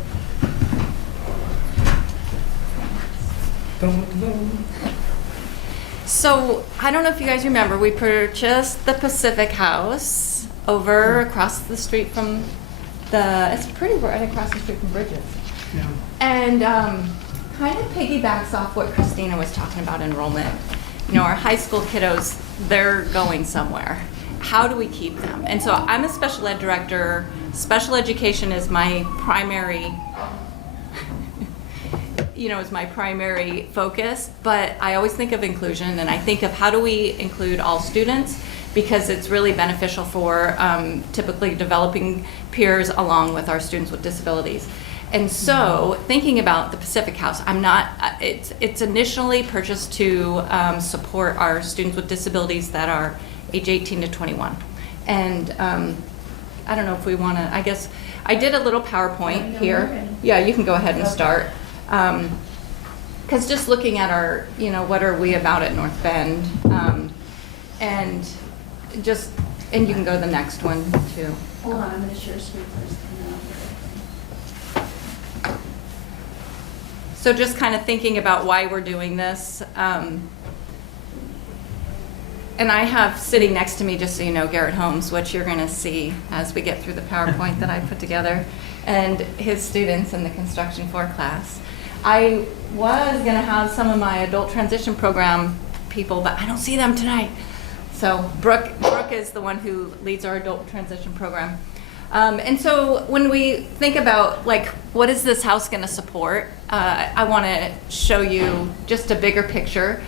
So, I don't know if you guys remember, we purchased the Pacific House over across the street from it's pretty right across the street from Bridges. Yeah. And kind of piggybacks off what Christina was talking about, enrollment. You know, our high school kiddos, they're going somewhere. How do we keep them? And so I'm a special ed director. Special education is my primary is my primary focus, but I always think of inclusion, and I think of how do we include all students, because it's really beneficial for typically developing peers along with our students with disabilities. And so, thinking about the Pacific House, it's initially purchased to support our students with disabilities that are age 18 to 21. And I don't know if we want to, I guess, I did a little PowerPoint here. Yeah, you can go ahead and start. Because just looking at our, what are we about at North Bend? And you can go to the next one too. Hold on, I'm going to share screen first. So just kind of thinking about why we're doing this. And I have sitting next to me, just so you know, Garrett Holmes, which you're going to see as we get through the PowerPoint that I put together, and his students in the construction 4 class. I was going to have some of my adult transition program people, but I don't see them tonight. So Brooke is the one who leads our adult transition program. And so when we think about, like, what is this house going to support, I want to show you just a bigger picture.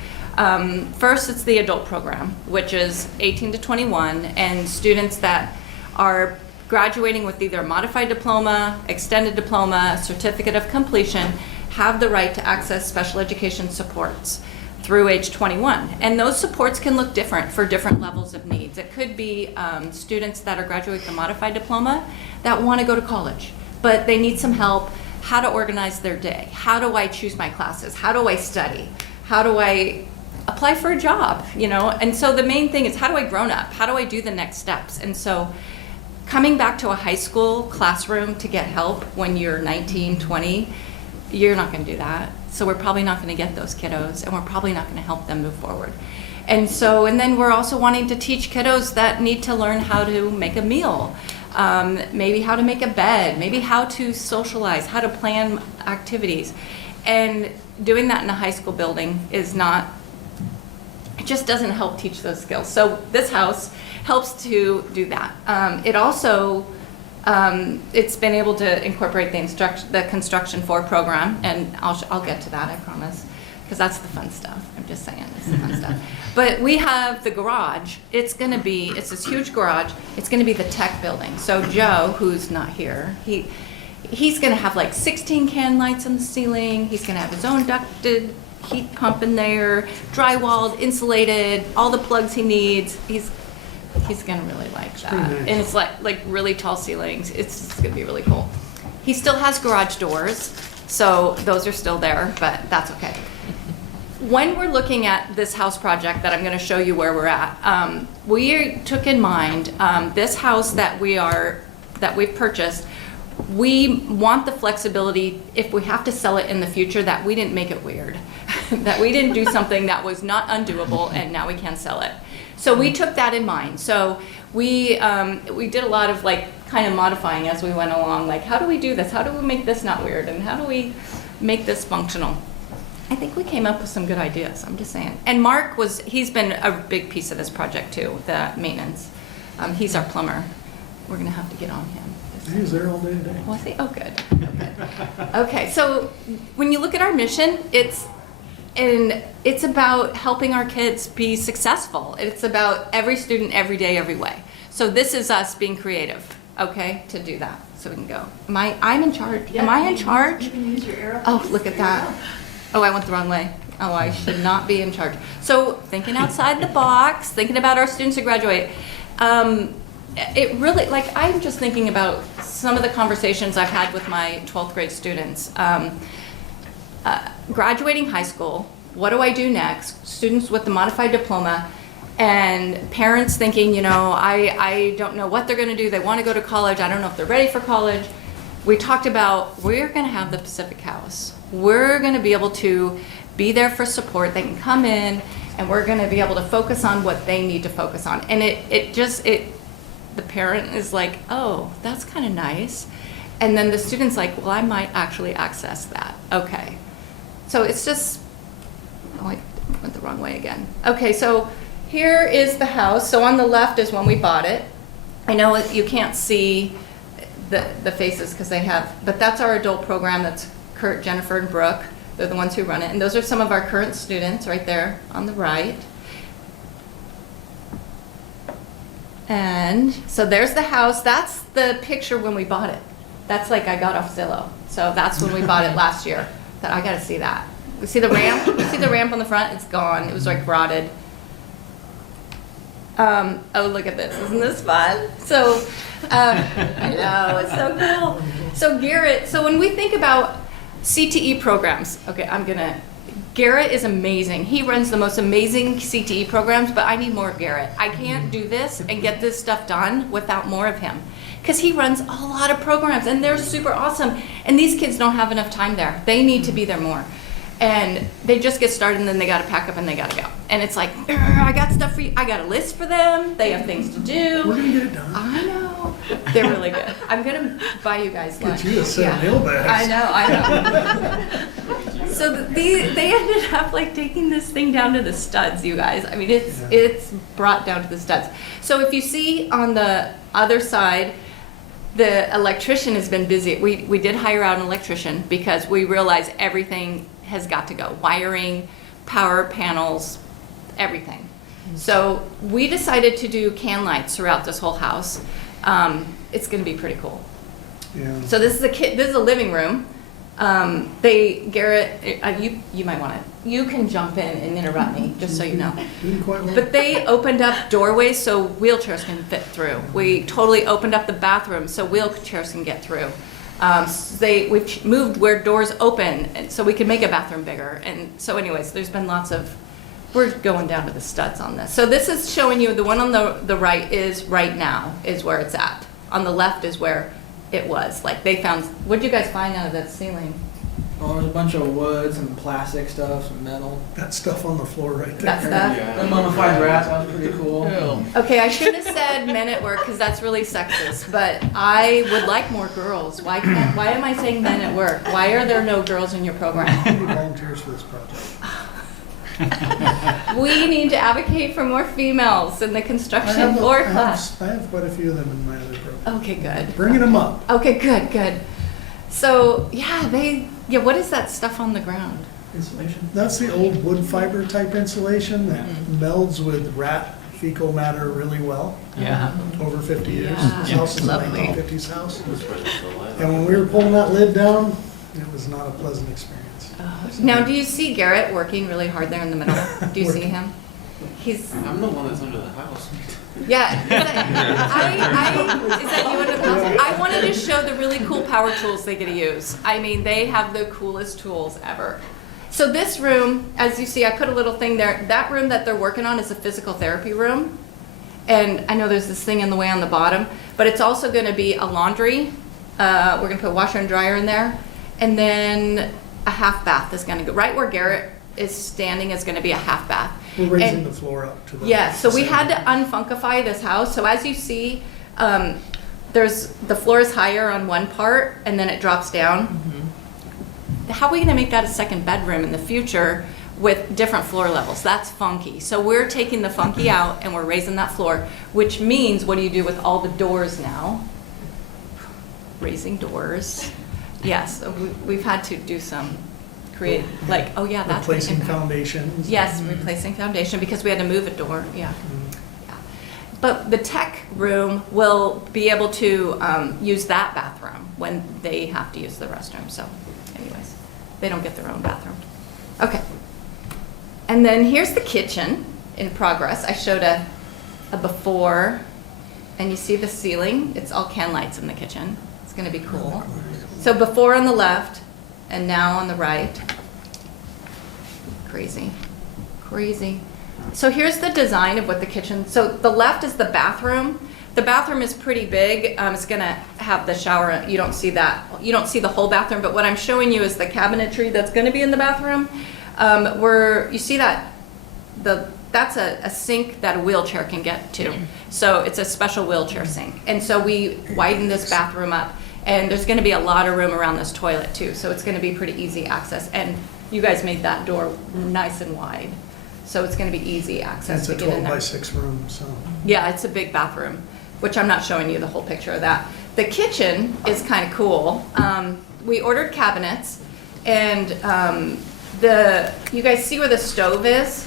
First, it's the adult program, which is 18 to 21, and students that are graduating with either a modified diploma, extended diploma, certificate of completion, have the right to access special education supports through age 21. And those supports can look different for different levels of needs. It could be students that are graduating with a modified diploma that want to go to college, but they need some help how to organize their day. How do I choose my classes? How do I study? How do I apply for a job? And so the main thing is, how do I grown up? How do I do the next steps? And so coming back to a high school classroom to get help when you're 19, 20, you're not going to do that. So we're probably not going to get those kiddos, and we're probably not going to help them move forward. And then we're also wanting to teach kiddos that need to learn how to make a meal, maybe how to make a bed, maybe how to socialize, how to plan activities. And doing that in a high school building it just doesn't help teach those skills. So this house helps to do that. It also, it's been able to incorporate the Construction 4 program, and I'll get to that, I promise, because that's the fun stuff. I'm just saying, it's the fun stuff. But we have the garage. It's this huge garage. It's going to be the tech building. So Joe, who's not here, he's going to have like 16 can lights on the ceiling. He's going to have his own ducted heat pump in there, drywalled, insulated, all the plugs he needs. He's going to really like that. Nice. And it's like really tall ceilings. It's going to be really cool. He still has garage doors, so those are still there, but that's okay. When we're looking at this house project that I'm going to show you where we're at, we took in mind this house that we've purchased. We want the flexibility, if we have to sell it in the future, that we didn't make it weird, that we didn't do something that was not undoable and now we can sell it. So we took that in mind. So we did a lot of kind of modifying as we went along, like, how do we do this? How do we make this not weird? And how do we make this functional? I think we came up with some good ideas, I'm just saying. And Mark he's been a big piece of this project too, the maintenance. He's our plumber. We're gonna have to get on him. He's there all day today. Was he? Oh, good. Okay, so when you look at our mission, it's about helping our kids be successful. It's about every student, every day, every way. So this is us being creative, okay, to do that. So we can go. I'm in charge. Yeah, Am I in charge? You can use your arrow. Oh, look at that. Oh, I went the wrong way. Oh, I should not be in charge. So thinking outside the box, thinking about our students who graduate. It really, I'm just thinking about some of the conversations I've had with my 12th grade students. Graduating high school, what do I do next? Students with the modified diploma, and parents thinking, I don't know what they're going to do. They want to go to college. I don't know if they're ready for college. We talked about, we're going to have the Pacific House. We're going to be able to be there for support. They can come in, and we're going to be able to focus on what they need to focus on. And the parent is like, oh, that's kind of nice. And then the student's like, well, I might actually access that. Okay. So it's just, I went the wrong way again. Okay, so here is the house. So on the left is when we bought it. I know you can't see the faces because but that's our adult program. That's Kurt, Jennifer, and Brooke. They're the ones who run it. And those are some of our current students right there on the right. And so there's the house. That's the picture when we bought it. That's like I got off Zillow. So that's when we bought it last year. That I gotta see that. You see the ramp? You see the ramp on the front? It's gone. It was like rotted. Oh, look at this. Isn't this fun? So, I know, it's so cool. So Garrett, so when we think about CTE programs, okay, Garrett is amazing. He runs the most amazing CTE programs, but I need more of Garrett. I can't do this and get this stuff done without more of him. Because he runs a lot of programs and they're super awesome. And these kids don't have enough time there. They need to be there more. And they just get started and then they gotta pack up and they gotta go. And it's like, I got stuff for you. I got a list for them. They have things to do. We're gonna get it done. I know. They're really good. I'm gonna buy you guys lunch. Get you a set of meal bags. I know. So they ended up like taking this thing down to the studs, you guys. I mean, it's brought down to the studs. So if you see on the other side, the electrician has been busy. We did hire out an electrician because we realized everything has got to go. Wiring, power panels, everything. So we decided to do can lights throughout this whole house. It's gonna be pretty cool. Yeah. So this is a living room. Garrett, you might want to, you can jump in and interrupt me, just so you know. Doing quite well. But they opened up doorways so wheelchairs can fit through. We totally opened up the bathroom so wheelchairs can get through. We've moved where doors open and so we can make a bathroom bigger. And so anyways, there's been we're going down to the studs on this. So this is showing you, the one on the right is right now, is where it's at. On the left is where it was. Like they found, what did you guys find out of that ceiling? Oh, there's a bunch of woods and plastic stuff, some metal. That stuff on the floor right there. That stuff? Yeah. The mummified rats, that was pretty cool. Yeah. Okay, I shouldn't have said men at work because that's really sexist, but I would like more girls. Why am I saying men at work? Why are there no girls in your program? I need volunteers for this project. We need to advocate for more females in the construction floor class. I have quite a few of them in my other program. Okay, good. Bringing them up. Okay, good. So, what is that stuff on the ground? Insulation. That's the old wood fiber type insulation that melds with rat fecal matter really well. Yeah. Over 50 years. Yeah. This house is a Lovely. 1950s house. And when we were pulling that lid down, it was not a pleasant experience. Now, do you see Garrett working really hard there in the middle? Do you see him? I'm the one that's under the house. Yeah. Is that you under the house? I wanted to show the really cool power tools they get to use. I mean, they have the coolest tools ever. So this room, as you see, I put a little thing there. That room that they're working on is a physical therapy room. And I know there's this thing in the way on the bottom, but it's also going to be a laundry. We're going to put a washer and dryer in there. And then a half bath is going to go right where Garrett is standing is going to be a half bath. We're raising the floor up to the... Yeah, so we had to unfunkify this house. So as you see, the floor is higher on one part and then it drops down. Mm-hmm. How are we going to make that a second bedroom in the future with different floor levels? That's funky. So we're taking the funky out and we're raising that floor, which means what do you do with all the doors now? Raising doors. Yes, we've had to do some that's replacing foundations. Yes, replacing foundation because we had to move a door. Yeah. Yeah. But the tech room will be able to use that bathroom when they have to use the restroom. So, anyways, they don't get their own bathroom. Okay. And then here's the kitchen in progress. I showed a before, and you see the ceiling. It's all can lights in the kitchen. It's going to be cool. So before on the left, and now on the right. Crazy. So here's the design of what the kitchen, so the left is the bathroom. The bathroom is pretty big. It's gonna have the shower. You don't see that. You don't see the whole bathroom, but what I'm showing you is the cabinetry that's gonna be in the bathroom. You see that, that's a sink that a wheelchair can get to. So it's a special wheelchair sink. And so we widened this bathroom up. And there's going to be a lot of room around this toilet too, so it's going to be pretty easy access. And you guys made that door nice and wide, so it's going to be easy access to get in there. It's a 12 by 6 room, so. Yeah, it's a big bathroom, which I'm not showing you the whole picture of that. The kitchen is kind of cool. We ordered cabinets, and you guys see where the stove is?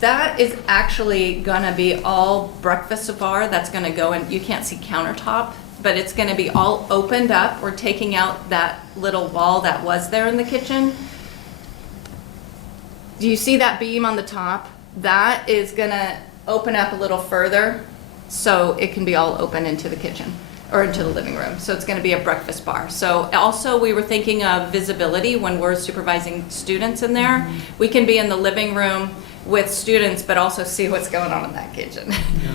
That is actually gonna be all breakfast bar that's gonna go in, you can't see countertop, but it's gonna be all opened up. We're taking out that little wall that was there in the kitchen. Do you see that beam on the top? That is gonna open up a little further so it can be all open into the kitchen or into the living room. So it's gonna be a breakfast bar. So also we were thinking of visibility when we're supervising students in there. We can be in the living room with students, but also see what's going on in that kitchen.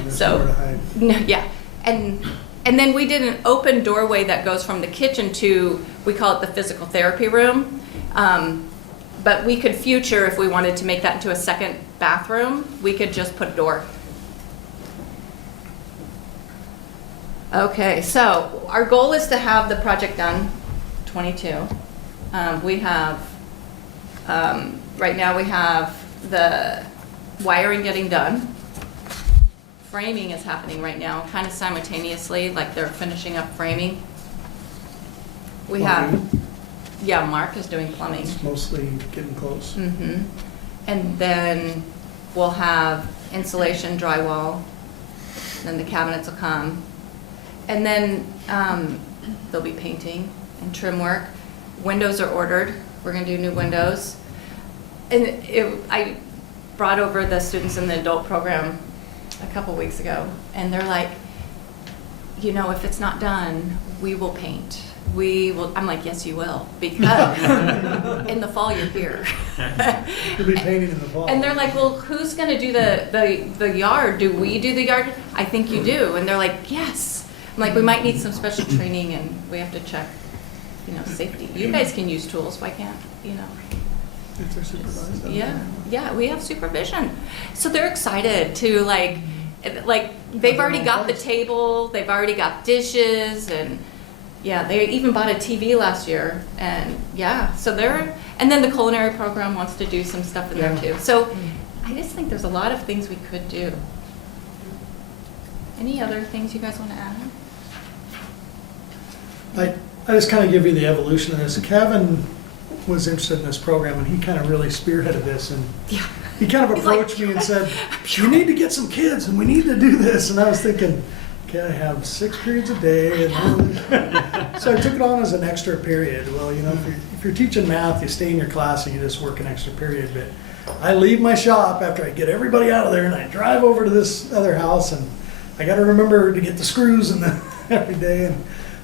So, no, yeah. And then we did an open doorway that goes from the kitchen to, we call it the physical therapy room. But we could future, if we wanted to make that into a second bathroom, we could just put a door. Okay, so our goal is to have the project done 22. We have, right now we have the wiring getting done. Framing is happening right now, kind of simultaneously, like they're finishing up framing. We have, yeah, Mark is doing plumbing. It's mostly getting close. Mm-hmm. And then we'll have insulation, drywall, then the cabinets will come. And then there'll be painting and trim work. Windows are ordered. We're gonna do new windows. And I brought over the students in the adult program a couple weeks ago, and they're like, you know, if it's not done, we will paint. We will. I'm like, yes, you will, because in the fall you're here. You'll be painting in the fall. And they're like, well, who's going to do the yard? Do we do the yard? I think you do. And they're like, yes. I'm like, we might need some special training, and we have to check, you know, safety. You guys can use tools. Why can't, you know? If they're supervised. Yeah, we have supervision. So they're excited to like they've already got the table, they've already got dishes, and yeah, they even bought a TV last year, and yeah, so and then the culinary program wants to do some stuff in there too. So I just think there's a lot of things we could do. Any other things you guys want to add? I just kind of give you the evolution of this. Kevin was interested in this program, and he kind of really spearheaded this, and he kind of approached me and said, you need to get some kids, and we need to do this. And I was thinking, okay, I have 6 periods a day, and so I took it on as an extra period. Well, you know, if you're teaching math, you stay in your class and you just work an extra period, but I leave my shop after I get everybody out of there, and I drive over to this other house, and I got to remember to get the screws and every day. And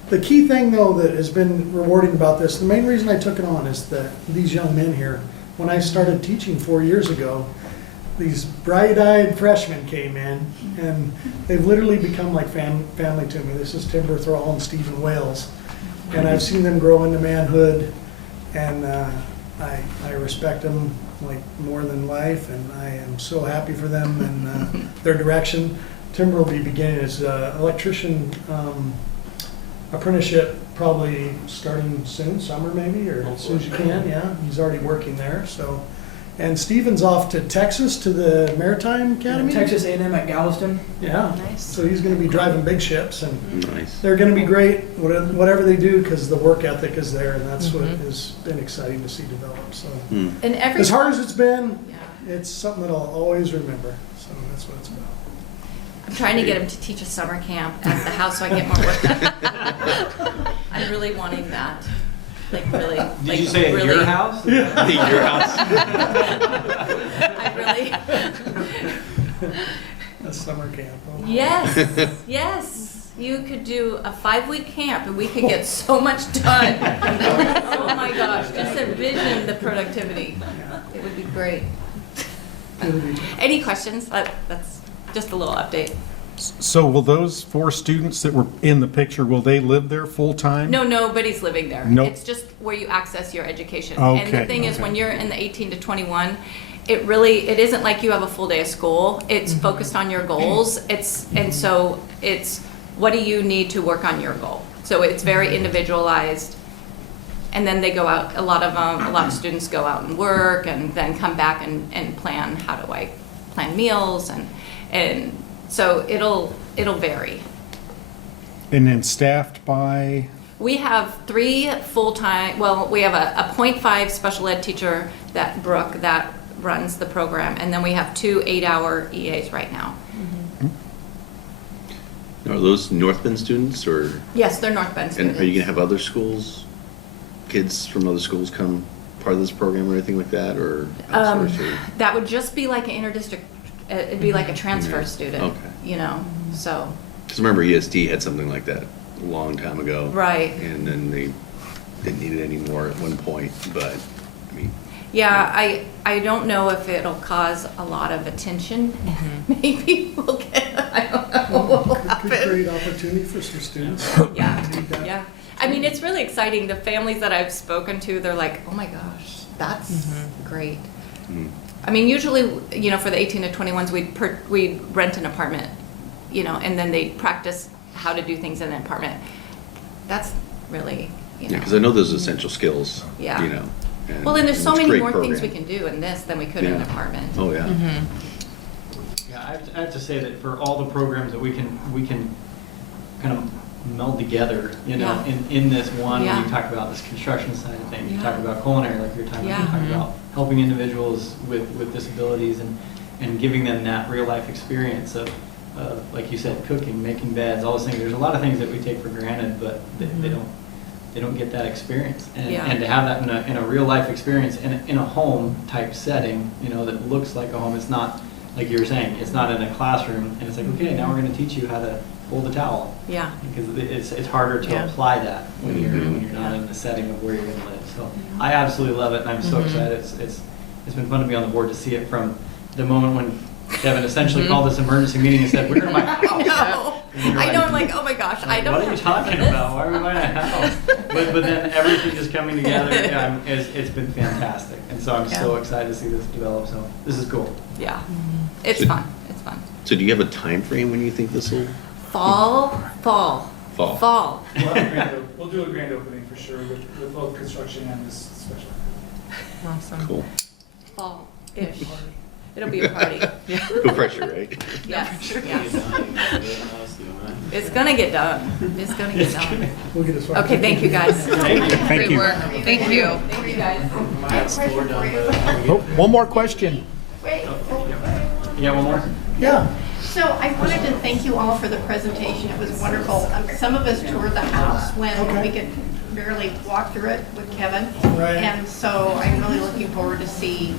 the key thing, though, that has been rewarding about this, the main reason I took it on is that these young men here, when I started teaching 4 years ago, these bright-eyed freshmen came in, and they've literally become like family to me. This is Tim Berthrall and Stephen Wales, and I've seen them grow into manhood, and I respect them like more than life, and I am so happy for them and their direction. Timber will be beginning his electrician apprenticeship probably starting soon, summer maybe, or as soon as you can. Yeah, he's already working there. So, and Stephen's off to Texas to the Maritime Academy. Texas A&M at Galveston. Yeah. Nice. So he's going to be driving big ships, and Nice. they're going to be great whatever they do, because the work ethic is there, and that's what has been exciting to see develop. So, And as hard as it's been, it's something that I'll always remember. So that's what it's about. I'm trying to get him to teach a summer camp at the house so I get more work done. I'm really wanting that. Like really. Did like you say really, at your house? At your house. I really. A summer camp. Oh. Yes, yes. You could do a 5-week camp and we could get so much done. Oh my gosh, just envision the productivity. It would be great. Any questions? That's just a little update. So will those 4 students that were in the picture, will they live there full-time? No, nobody's living there. Nope. It's just where you access your education. Okay, And the thing is, when you're in the 18 to 21, it isn't like you have a full day of school. It's focused on your goals. And so it's what do you need to work on your goal? So it's very individualized. And then they go out, a lot of students go out and work and then come back and plan, how do I plan meals, and so it'll vary. And then staffed by? We have 3 full-time, well, we have a .5 special ed teacher, Brooke, that runs the program, and then we have 2 8-hour EAs right now. Are those North Bend students, or? Yes, they're North Bend And students. are you gonna have other schools, kids from other schools come part of this program or anything like that, or outsource, or? That would just be like an interdistrict, it'd be like a transfer student, Okay. you know, so. Because remember ESD had something like that a long time ago. Right. And then they didn't need it anymore at one point, but, I mean. Yeah, I don't know if it'll cause a lot of attention. Maybe we'll get, I don't know what will happen. Could create opportunity for some students. Yeah. I mean, it's really exciting. The families that I've spoken to, they're like, oh my gosh, that's great. I mean, usually, you know, for the 18 to 21s, we'd rent an apartment, you know, and then they'd practice how to do things in an apartment. That's really, you know. Yeah, because I know those essential skills, Yeah. you know. Well, and there's so it's a many great more things we program. can do in this than we could in an apartment. Oh, yeah. Yeah, I have to say that for all the programs that we can kind of meld together, you know, Yeah. in this one, when Yeah. you talk about this construction side of things, you Yeah. talk about culinary, like you're talking about, Yeah. you talk about helping individuals with disabilities and giving them that real life experience of, like you said, cooking, making beds, all those things. There's a lot of things that we take for granted, but they don't get that experience. And, Yeah. and to have that in a real life experience in a home type setting, you know, that looks like a home. It's not, like you were saying, it's not in a classroom and it's like, okay, now we're going to teach you how to fold a towel. Yeah. Because it's harder to Yeah. apply that when you're not in the setting of where you're going to live. So I absolutely love it, and I'm so excited. It's been fun to be on the board to see it from the moment when Kevin essentially called this emergency meeting and said, we're going to buy a house. I know, I'm like, oh my gosh, I don't What are you have time talking for this. about? Why are we buying a house? But then everything just coming together, it's been fantastic. And so I'm so excited to see this develop. So this is cool. Yeah, it's So- fun, it's fun. So do you have a time frame when you think this will? Fall. We'll do a grand opening for sure with both construction and this special. Awesome. Cool. Fall-ish. It'll be a party. Yeah. No pressure, right? Yes, yes. It's gonna get done. It's gonna get done. We'll get as far. Okay, thank you guys. Thank Great you. work. Thank you. Thank you guys. Oh, one more question. Wait. You got one more? Yeah. So I wanted to thank you all for the presentation. It was wonderful. Some of us toured the house when we could barely walk through it with Kevin. Right. And so I'm really looking forward to see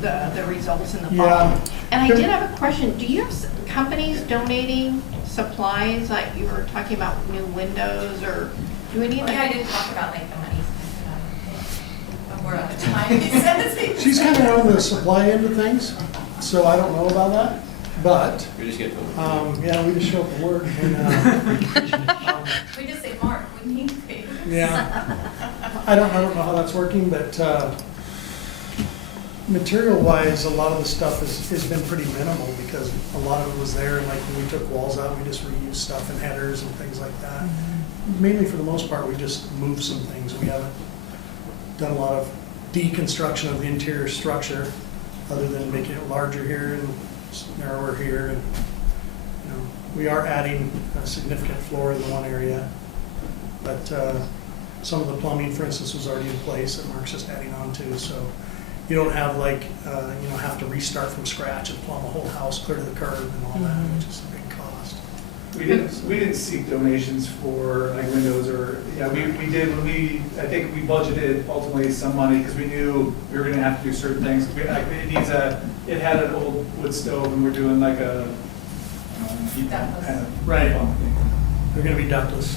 the results in the fall. Yeah. And I did have a question. Do you have companies donating supplies, like you were talking about new windows, or do any of that? I didn't talk about like the money. We're out of time. She's kind of on the supply end of things, so I don't know about that. But, We just get yeah, we just show up and work. And, We just say, Mark, we need things. yeah, I don't know how that's working, but material-wise, a lot of the stuff has been pretty minimal because a lot of it was there, and like when we took walls out, we just reused stuff and headers and things like that. Mainly, for the most part, we just moved some things. We haven't done a lot of deconstruction of the interior structure, other than making it larger here and narrower here. And we are adding a significant floor in the one area, but some of the plumbing, for instance, was already in place that Mark's just adding on to. So you don't have like have to restart from scratch and plumb a whole house clear to the curb and all that, which is a big cost. We didn't seek donations for like windows or, we did when I think we budgeted ultimately some money because we knew we were gonna have to do certain things. It had an old wood stove and we're doing like a heat pump kind of. Right. pump thing. They're going to be ductless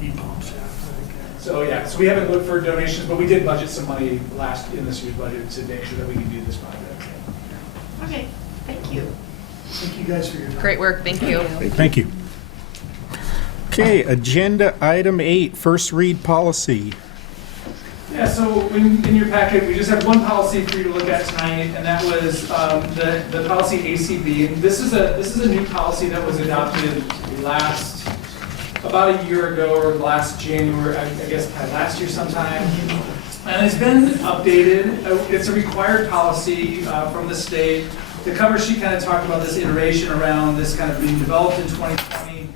heat pumps. Yeah, I think. So we haven't looked for donations, but we did budget some money in this year's budget to make sure that we can do this project. Okay, thank you. Thank you guys for your time. Great work. Thank you. Thank you. Okay, agenda item 8, first read policy. Yeah, so in your packet, we just have one policy for you to look at tonight, and that was the policy ACB. And this is a new policy that was adopted about a year ago, or last January, I guess last year sometime. And it's been updated. It's a required policy from the state. The cover sheet kind of talked about this iteration around this kind of being developed in 2020.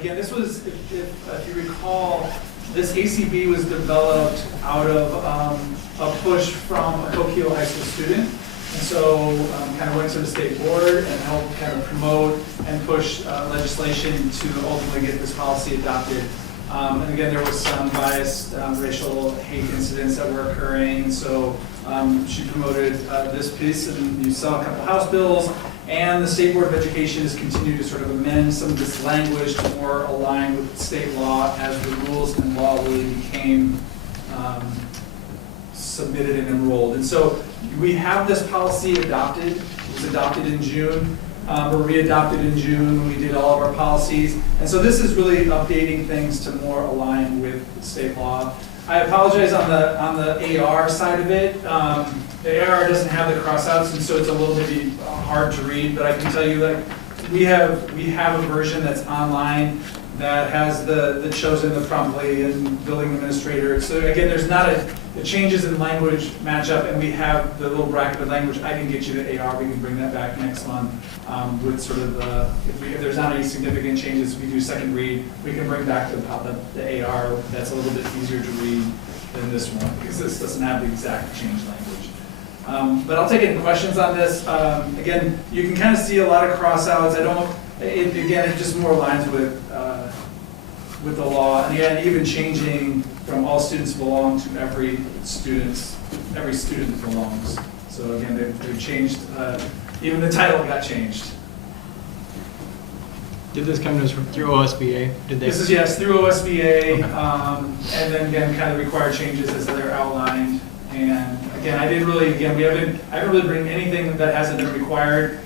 Again, this was, if you recall, This ACB was developed out of a push from a Coquille High School student. And so kind of went to the state board and helped kind of promote and push legislation to ultimately get this policy adopted. And again, there was some biased racial hate incidents that were occurring. And so she promoted this piece, and you saw a couple House bills. And the State Board of Education has continued to sort of amend some of this language to more align with state law as the rules and law really became submitted and enrolled. And so we have this policy adopted. It was adopted in June, or re-adopted in June. We did all of our policies. And so this is really updating things to more align with state law. I apologize on the AR side of it. The AR doesn't have the crossouts, and so it's a little bit hard to read, but I can tell you that we have a version that's online that has the chosen, the promptly, and building administrator. So again, there's not the changes in language match up, and we have the little bracketed language. I can get you the AR. We can bring that back next month with sort of if there's not any significant changes, we do second read, we can bring back the AR that's a little bit easier to read than this one, because this doesn't have the exact change language. But I'll take any questions on this. Again, you can kind of see a lot of crossouts. It just more aligns with the law. And again, even changing from all students belong to every student belongs. So again, they've changed, even the title got changed. Did this come to us through OSBA? This is, yes, through OSBA, and then again, kind of required changes as they're outlined. And again, I haven't really bring anything that hasn't been required.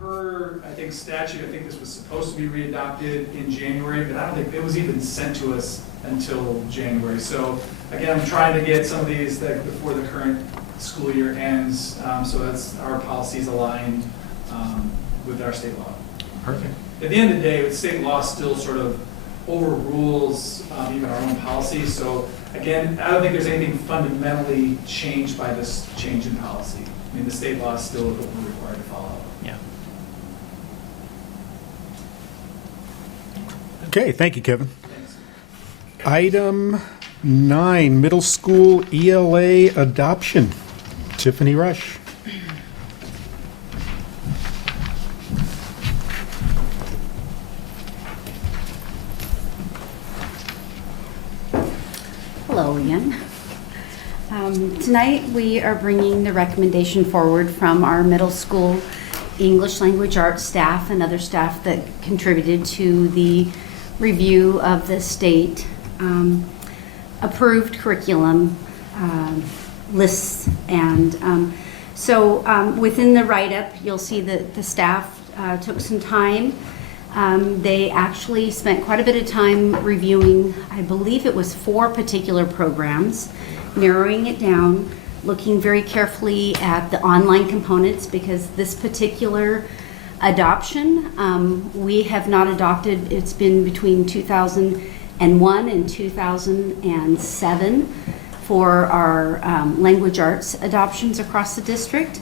Per, I think, statute, I think this was supposed to be readopted in January, but I don't think it was even sent to us until January. So again, I'm trying to get some of these before the current school year ends, so that's our policies aligned with our state law. Perfect. At the end of the day, state law still sort of overrules even our own policies. So again, I don't think there's anything fundamentally changed by this change in policy. I mean, the state law is still what we're required to follow. Yeah. Okay, thank you, Kevin. Item 9, middle school ELA adoption. Tiffany Rush. Hello again. Tonight we are bringing the recommendation forward from our middle school English language arts staff and other staff that contributed to the review of the state approved curriculum lists. And so within the write-up, you'll see that the staff took some time. They actually spent quite a bit of time reviewing, I believe it was 4 particular programs, narrowing it down, looking very carefully at the online components, because this particular adoption, we have not adopted. It's been between 2001 and 2007 for our language arts adoptions across the district.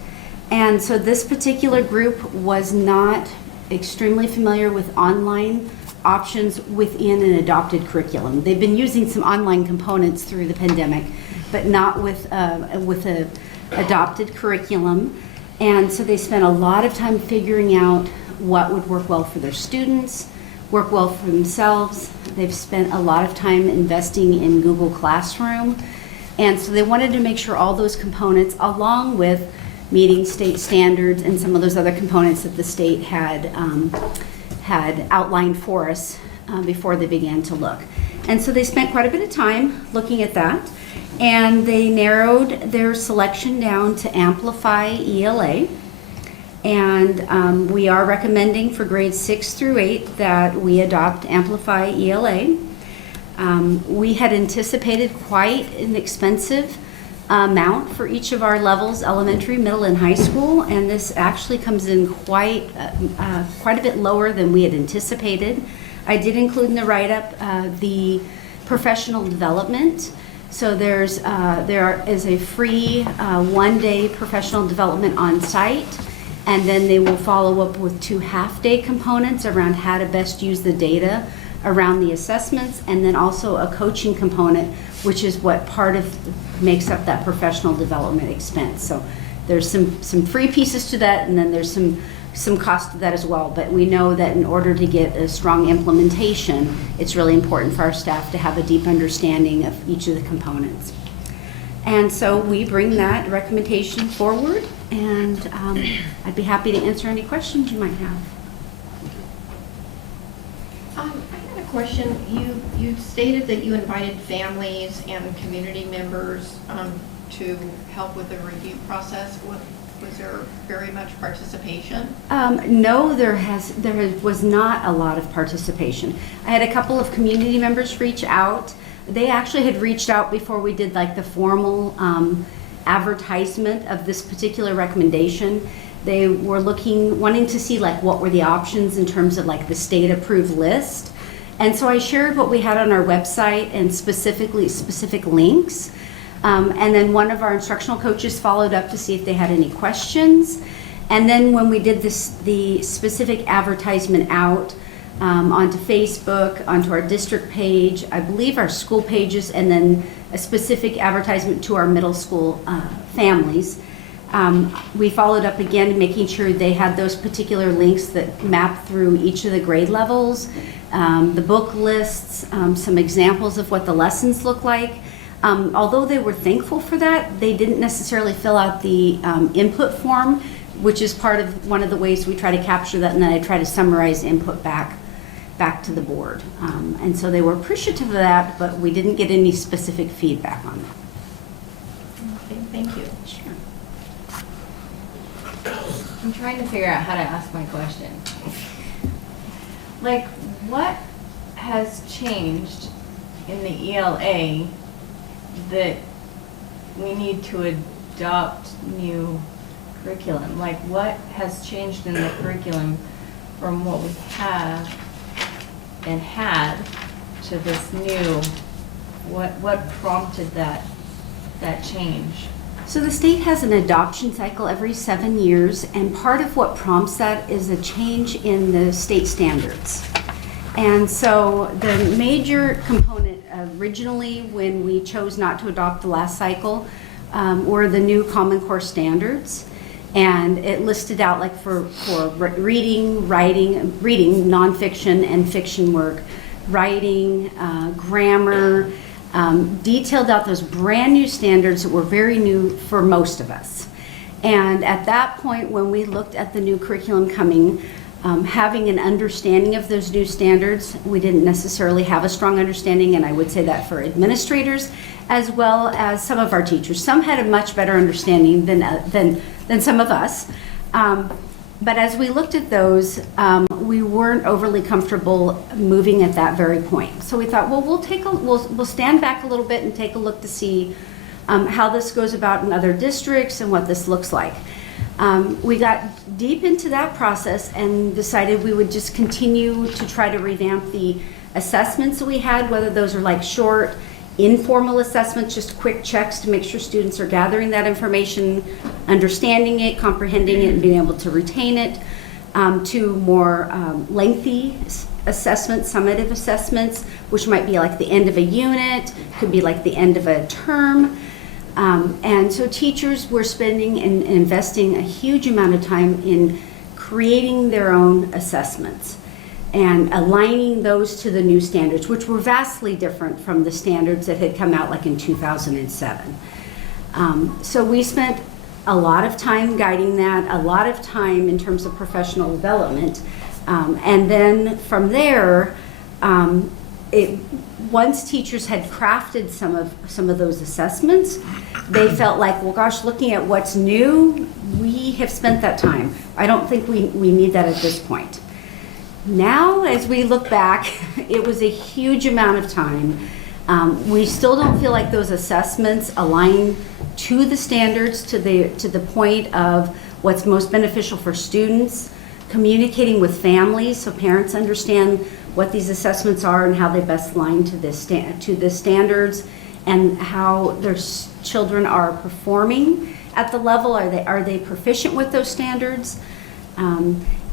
And so this particular group was not extremely familiar with online options within an adopted curriculum. They've been using some online components through the pandemic, but not with a adopted curriculum. And so they spent a lot of time figuring out what would work well for their students, work well for themselves. They've spent a lot of time investing in Google Classroom. And so they wanted to make sure all those components, along with meeting state standards and some of those other components that the state had outlined for us before they began to look. And so they spent quite a bit of time looking at that, and they narrowed their selection down to Amplify Ela. And we are recommending for grades 6 through 8 that we adopt Amplify Ela. We had anticipated quite an expensive amount for each of our levels, elementary, middle, and high school, and this actually comes in quite a bit lower than we had anticipated. I did include in the write-up the professional development. So there is a free 1-day professional development on site, and then they will follow up with 2 half-day components around how to best use the data around the assessments, and then also a coaching component, which is what part of makes up that professional development expense. So there's some free pieces to that, and then there's some cost to that as well. But we know that in order to get a strong implementation, it's really important for our staff to have a deep understanding of each of the components. And so we bring that recommendation forward, and I'd be happy to answer any questions you might have. I had a question. You stated that you invited families and community members to help with the review process. Was there very much participation? No, there was not a lot of participation. I had a couple of community members reach out. They actually had reached out before we did like the formal advertisement of this particular recommendation. They were wanting to see like what were the options in terms of like the state approved list. And so I shared what we had on our website and specific links. And then one of our instructional coaches followed up to see if they had any questions. And then when we did the specific advertisement out onto Facebook, onto our district page, I believe our school pages, and then a specific advertisement to our middle school families, we followed up again, making sure they had those particular links that map through each of the grade levels, the book lists, some examples of what the lessons look like. Although they were thankful for that, they didn't necessarily fill out the input form, which is part of one of the ways we try to capture that, and then I try to summarize input back to the board. And so they were appreciative of that, but we didn't get any specific feedback on that. Okay, thank you. Sure. I'm trying to figure out how to ask my question. Like, what has changed in the ELA that we need to adopt new curriculum? Like, what has changed in the curriculum from what we have and had to this new? What prompted that change? So the state has an adoption cycle every 7 years, and part of what prompts that is a change in the state standards. And so the major component originally when we chose not to adopt the last cycle were the new Common Core standards. And it listed out like for reading, nonfiction and fiction work, writing, grammar, detailed out those brand new standards that were very new for most of us. And at that point, when we looked at the new curriculum coming, having an understanding of those new standards, we didn't necessarily have a strong understanding, and I would say that for administrators as well as some of our teachers. Some had a much better understanding than some of us. But as we looked at those, we weren't overly comfortable moving at that very point. So we thought, well, we'll stand back a little bit and take a look to see how this goes about in other districts and what this looks like. We got deep into that process and decided we would just continue to try to revamp the assessments that we had, whether those are like short, informal assessments, just quick checks to make sure students are gathering that information, understanding it, comprehending it, and being able to retain it, to more lengthy assessments, summative assessments, which might be like the end of a unit, could be like the end of a term. And so teachers were spending and investing a huge amount of time in creating their own assessments and aligning those to the new standards, which were vastly different from the standards that had come out like in 2007. So we spent a lot of time guiding that, a lot of time in terms of professional development. And then from there, once teachers had crafted some of those assessments, they felt like, well, gosh, looking at what's new, we have spent that time. I don't think we need that at this point. Now, as we look back, it was a huge amount of time. We still don't feel like those assessments align to the standards, to the point of what's most beneficial for students, communicating with families so parents understand what these assessments are and how they best align to the standards, and how their children are performing at the level. Are they proficient with those standards?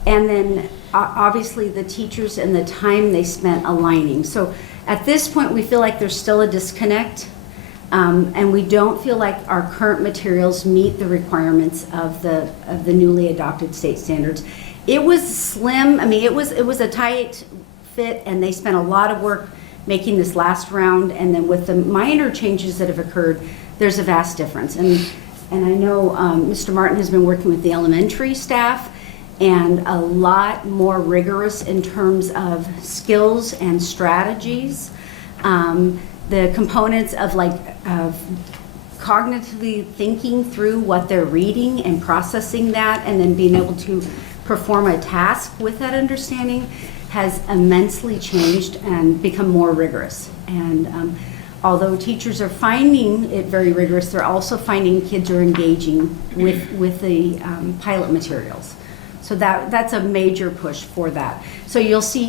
and then obviously the teachers and the time they spent aligning. So at this point, we feel like there's still a disconnect, and we don't feel like our current materials meet the requirements of the newly adopted state standards. It was slim. I mean, it was a tight fit, and they spent a lot of work making this last round. And then with the minor changes that have occurred, there's a vast difference. And I know Mr. Martin has been working with the elementary staff, and a lot more rigorous in terms of skills and strategies. The components of cognitively thinking through what they're reading and processing that, and then being able to perform a task with that understanding has immensely changed and become more rigorous. And although teachers are finding it very rigorous, they're also finding kids are engaging with the pilot materials. So that's a major push for that. So you'll see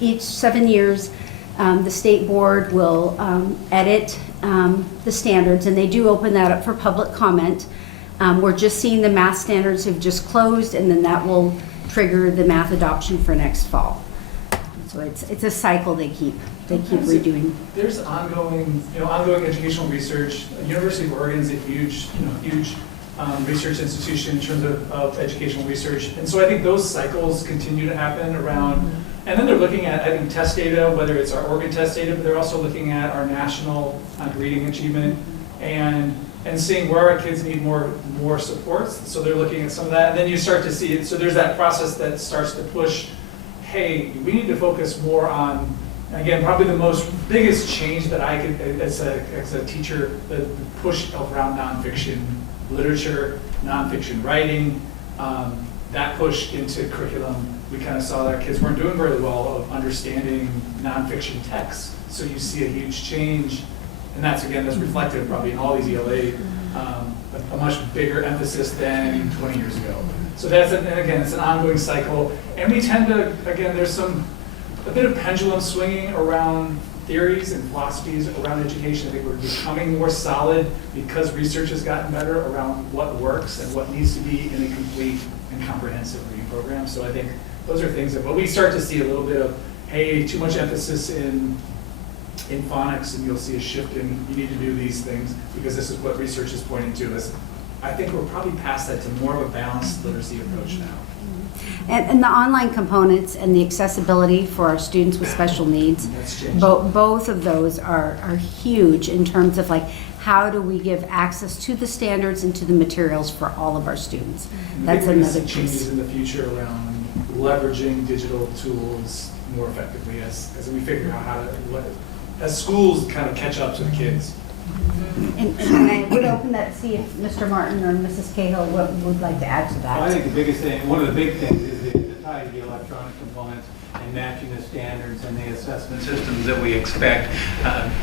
each 7 years, the state board will edit the standards, and they do open that up for public comment. We're just seeing the math standards have just closed, and then that will trigger the math adoption for next fall. So it's a cycle they keep redoing. There's ongoing educational research. University of Oregon is a huge research institution in terms of educational research. And so I think those cycles continue to happen around, and then they're looking at, I think, test data, whether it's our Oregon test data, but they're also looking at our national reading achievement and seeing where our kids need more supports. So they're looking at some of that, and then you start to see it. So there's that process that starts to push, hey, we need to focus more on, again, probably the biggest change that I could, as a teacher, the push around nonfiction literature, nonfiction writing, that push into curriculum. We kind of saw that our kids weren't doing very well of understanding nonfiction texts. So you see a huge change, and that's reflected probably in all these ELA, a much bigger emphasis than 20 years ago. So it's an ongoing cycle, and we tend to, there's a bit of pendulum swinging around theories and philosophies around education. I think we're becoming more solid because research has gotten better around what works and what needs to be in a complete and comprehensive reading program. So I think those are things but we start to see a little bit of, hey, too much emphasis in phonics, and you'll see a shift in, you need to do these things because this is what research is pointing to. I think we're probably past that to more of a balanced literacy approach now. And the online components and the accessibility for our students with special needs, both of those are huge in terms of how do we give access to the standards and to the materials for all of our students. That's another piece. Changes in the future around leveraging digital tools more effectively as we figure out how to, as schools kind of catch up to the kids. And I would open that to see if Mr. Martin or Mrs. Cahill would like to add to that. Well, I think the biggest thing, one of the big things is to tie the electronic components and matching the standards and the assessment systems that we expect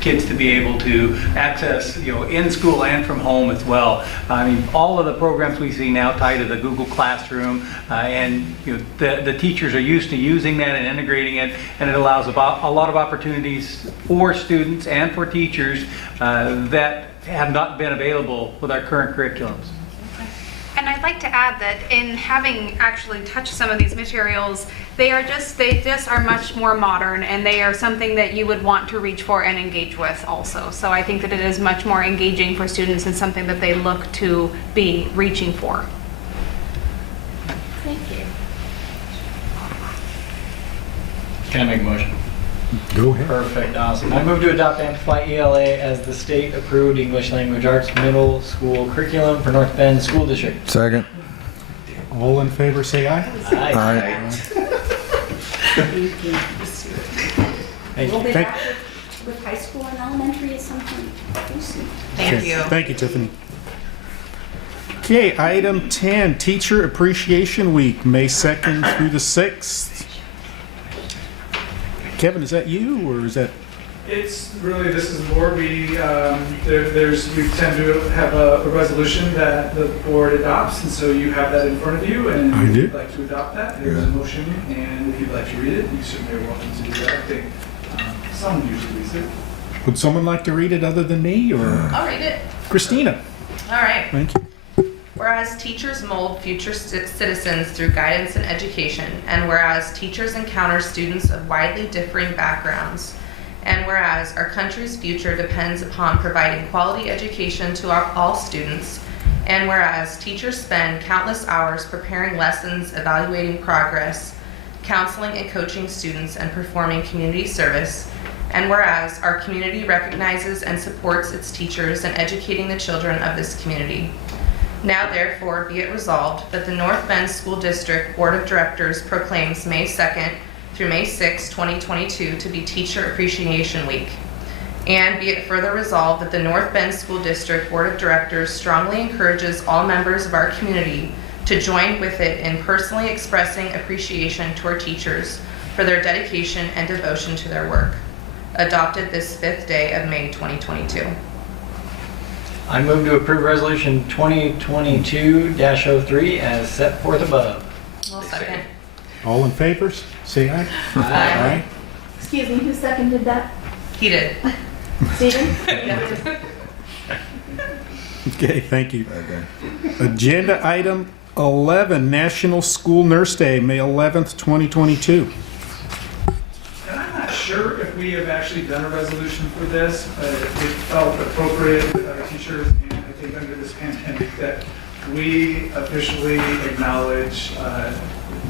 kids to be able to access, in school and from home as well. I mean, all of the programs we see now tie to the Google Classroom, and the teachers are used to using that and integrating it, and it allows a lot of opportunities for students and for teachers that have not been available with our current curriculums. And I'd like to add that in having actually touched some of these materials, they just are much more modern, and they are something that you would want to reach for and engage with also. So I think that it is much more engaging for students and something that they look to be reaching for. Thank you. Can I make a motion? Go ahead. Perfect, awesome. I move to adopt Amplify Ela as the state-approved English Language Arts middle school curriculum for North Bend School District. Second. All in favor, say aye. Aye. Thank you. We'll be back with high school and elementary at some point. Thank you. Thank you, Tiffany. Okay, item 10, Teacher Appreciation Week, May 2nd through the 6th. Kevin, is that you, or is that? It's really, this is the board. We tend to have a resolution that the board adopts, and so you have that in front of you, and if you'd like to adopt that, there's a motion, and if you'd like to read it, you certainly are welcome to do that. I think someone usually reads it. Would someone like to read it other than me, or? I'll read it. Christina. All right. Thank you. Whereas teachers mold future citizens through guidance and education, and whereas teachers encounter students of widely differing backgrounds, and whereas our country's future depends upon providing quality education to all students, and whereas teachers spend countless hours preparing lessons, evaluating progress, counseling and coaching students, and performing community service, and whereas our community recognizes and supports its teachers in educating the children of this community. Now therefore be it resolved that the North Bend School District Board of Directors proclaims May 2nd through May 6, 2022 to be Teacher Appreciation Week. And be it further resolved that the North Bend School District Board of Directors strongly encourages all members of our community to join with it in personally expressing appreciation to our teachers for their dedication and devotion to their work. Adopted this 5th day of May 2022. I move to approve Resolution 2022-03 as set forth above. I'll second. All in favor, say aye. Aye. Excuse me, who seconded that? He did. Stephen? Okay, thank you. Agenda item 11, National School Nurse Day, May 11th, 2022. And I'm not sure if we have actually done a resolution for this, but it felt appropriate with our teachers, and I think under this pandemic that we officially acknowledge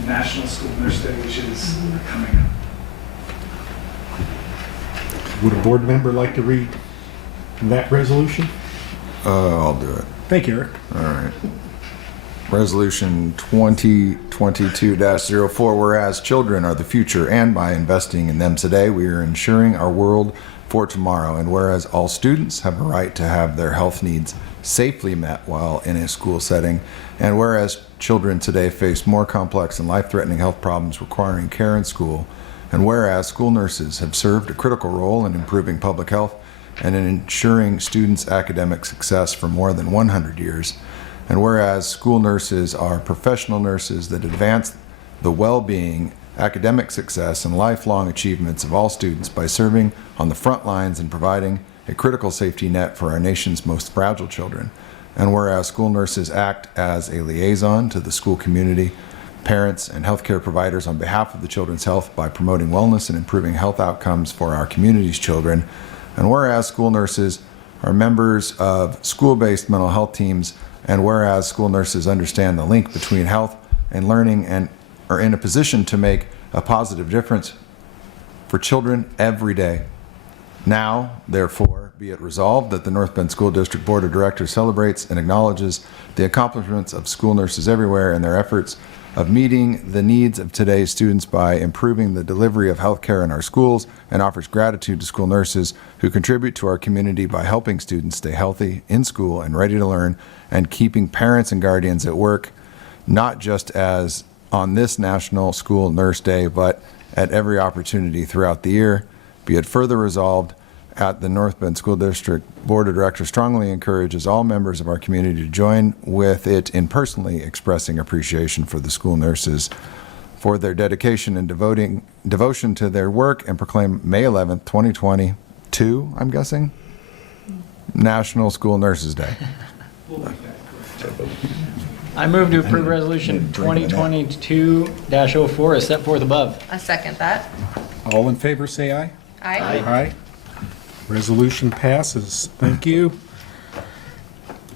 National School Nurse Day, which is coming up. Would a board member like to read that resolution? I'll do it. Thank you, Eric. All right. Resolution 2022-04, whereas children are the future, and by investing in them today, we are ensuring our world for tomorrow. And whereas all students have a right to have their health needs safely met while in a school setting, and whereas children today face more complex and life-threatening health problems requiring care in school, and whereas school nurses have served a critical role in improving public health and in ensuring students' academic success for more than 100 years, and whereas school nurses are professional nurses that advance the well-being, academic success, and lifelong achievements of all students by serving on the front lines and providing a critical safety net for our nation's most fragile children, and whereas school nurses act as a liaison to the school community, parents, and healthcare providers on behalf of the children's health by promoting wellness and improving health outcomes for our community's children, and whereas school nurses are members of school-based mental health teams, and whereas school nurses understand the link between health and learning and are in a position to make a positive difference for children every day. Now, therefore, be it resolved that the North Bend School District Board of Directors celebrates and acknowledges the accomplishments of school nurses everywhere and their efforts of meeting the needs of today's students by improving the delivery of health care in our schools, and offers gratitude to school nurses who contribute to our community by helping students stay healthy in school and ready to learn, and keeping parents and guardians at work, not just as on this National School Nurse Day, but at every opportunity throughout the year. Be it further resolved at the North Bend School District Board of Directors strongly encourages all members of our community to join with it in personally expressing appreciation for the school nurses for their dedication and devotion to their work, and proclaim May 11th, 2022, I'm guessing, National School Nurses Day. I move to approve Resolution 2022-04 as set forth above. I second that. All in favor, say aye. Aye. Aye. Resolution passes. Thank you.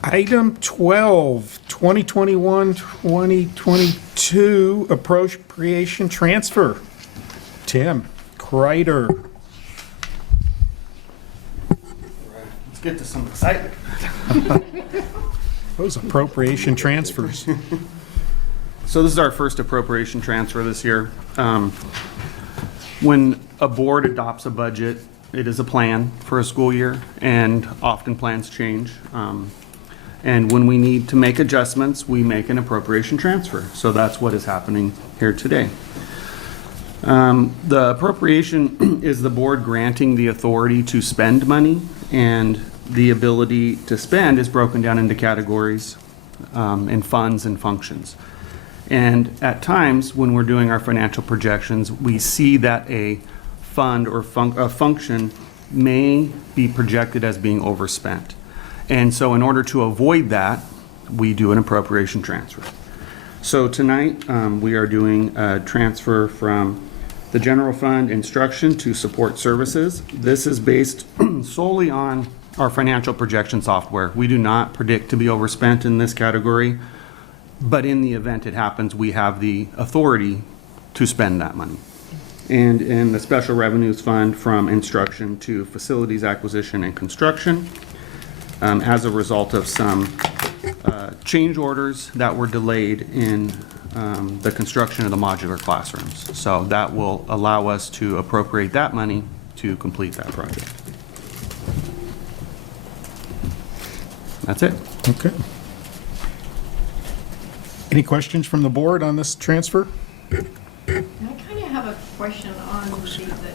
Item 12, 2021-2022 Appropriation Transfer. Tim Kreider. Let's get to some excitement. Those appropriation transfers. So this is our first appropriation transfer this year. When a board adopts a budget, it is a plan for a school year, and often plans change. And when we need to make adjustments, we make an appropriation transfer. So that's what is happening here today. The appropriation is the board granting the authority to spend money, and the ability to spend is broken down into categories in funds and functions. And at times, when we're doing our financial projections, we see that a fund or a function may be projected as being overspent. And so in order to avoid that, we do an appropriation transfer. So tonight, we are doing a transfer from the general fund instruction to support services. This is based solely on our financial projection software. We do not predict to be overspent in this category, but in the event it happens, we have the authority to spend that money. And in the special revenues fund from instruction to facilities acquisition and construction, as a result of some change orders that were delayed in the construction of the modular classrooms. So that will allow us to appropriate that money to complete that project. That's it. Okay. Any questions from the board on this transfer? I kind of have a question on the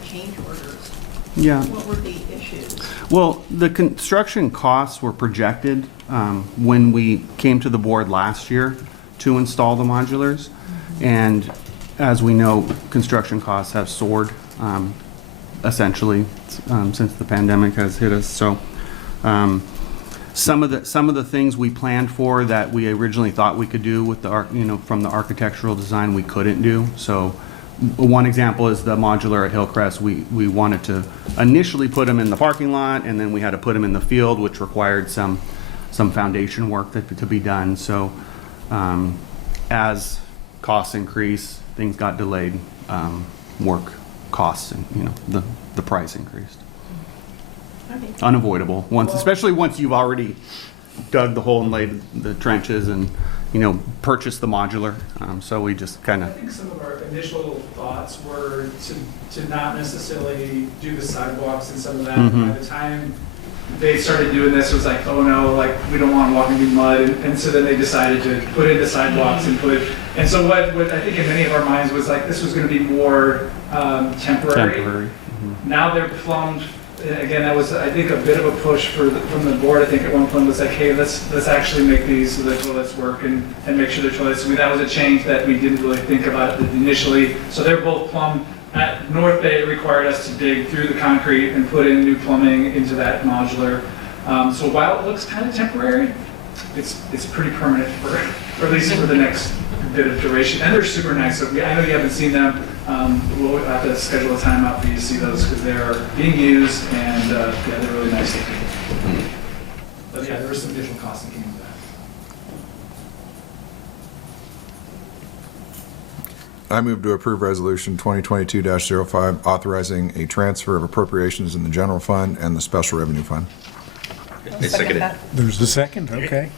change orders. Yeah. What were the issues? Well, the construction costs were projected when we came to the board last year to install the modulars. And as we know, construction costs have soared essentially since the pandemic has hit us. So some of the things we planned for that we originally thought we could do with the from the architectural design, we couldn't do. So one example is the modular at Hillcrest. We wanted to initially put them in the parking lot, and then we had to put them in the field, which required some foundation work to be done. So as costs increased, things got delayed, work costs, and the price increased. Okay. Unavoidable, especially once you've already dug the hole and laid the trenches and purchased the modular. So we just kind I of. think some of our initial thoughts were to not necessarily do the sidewalks and some of that. Mhm. By the time they started doing this, it was like, oh no, like we don't want to walk in mud. And so then they decided to put in the sidewalks and so what I think in many of our minds was like, this was going to be more temporary. Mm-hmm. Now they're plumbed. Again, that was, I think, a bit of a push from the board. I think at one point was like, hey, let's actually make these so the toilets work and make sure they're toilets. That was a change that we didn't really think about initially. So they're both plumbed. At North Bay, it required us to dig through the concrete and put in new plumbing into that modular. So while it looks kind of temporary, it's pretty permanent for at least for the next bit of duration. And they're super nice. So I know you haven't seen them. We'll have to schedule a time out for you to see those because they're being used and they're really nice looking. But yeah, there was some additional costs that came with that. I move to approve Resolution 2022-05, authorizing a transfer of appropriations in the general fund and the special revenue fund. I second it. There's the second, okay.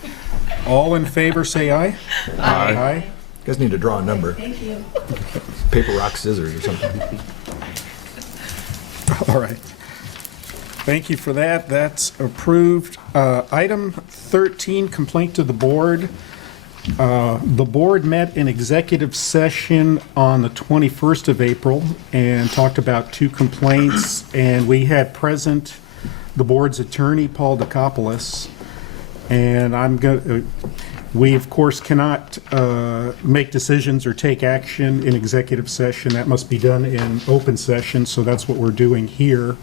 All in favor, say aye. Aye. You guys need to draw a number. Thank you. Paper, rock, scissors or something. All right. Thank you for that. That's approved. Item 13, complaint to the board. The board met in executive session on the 21st of April and talked about 2 complaints, and we had present the board's attorney, Paul Dacopoulos, and we, of course, cannot make decisions or take action in executive session. That must be done in open session, so that's what we're doing here.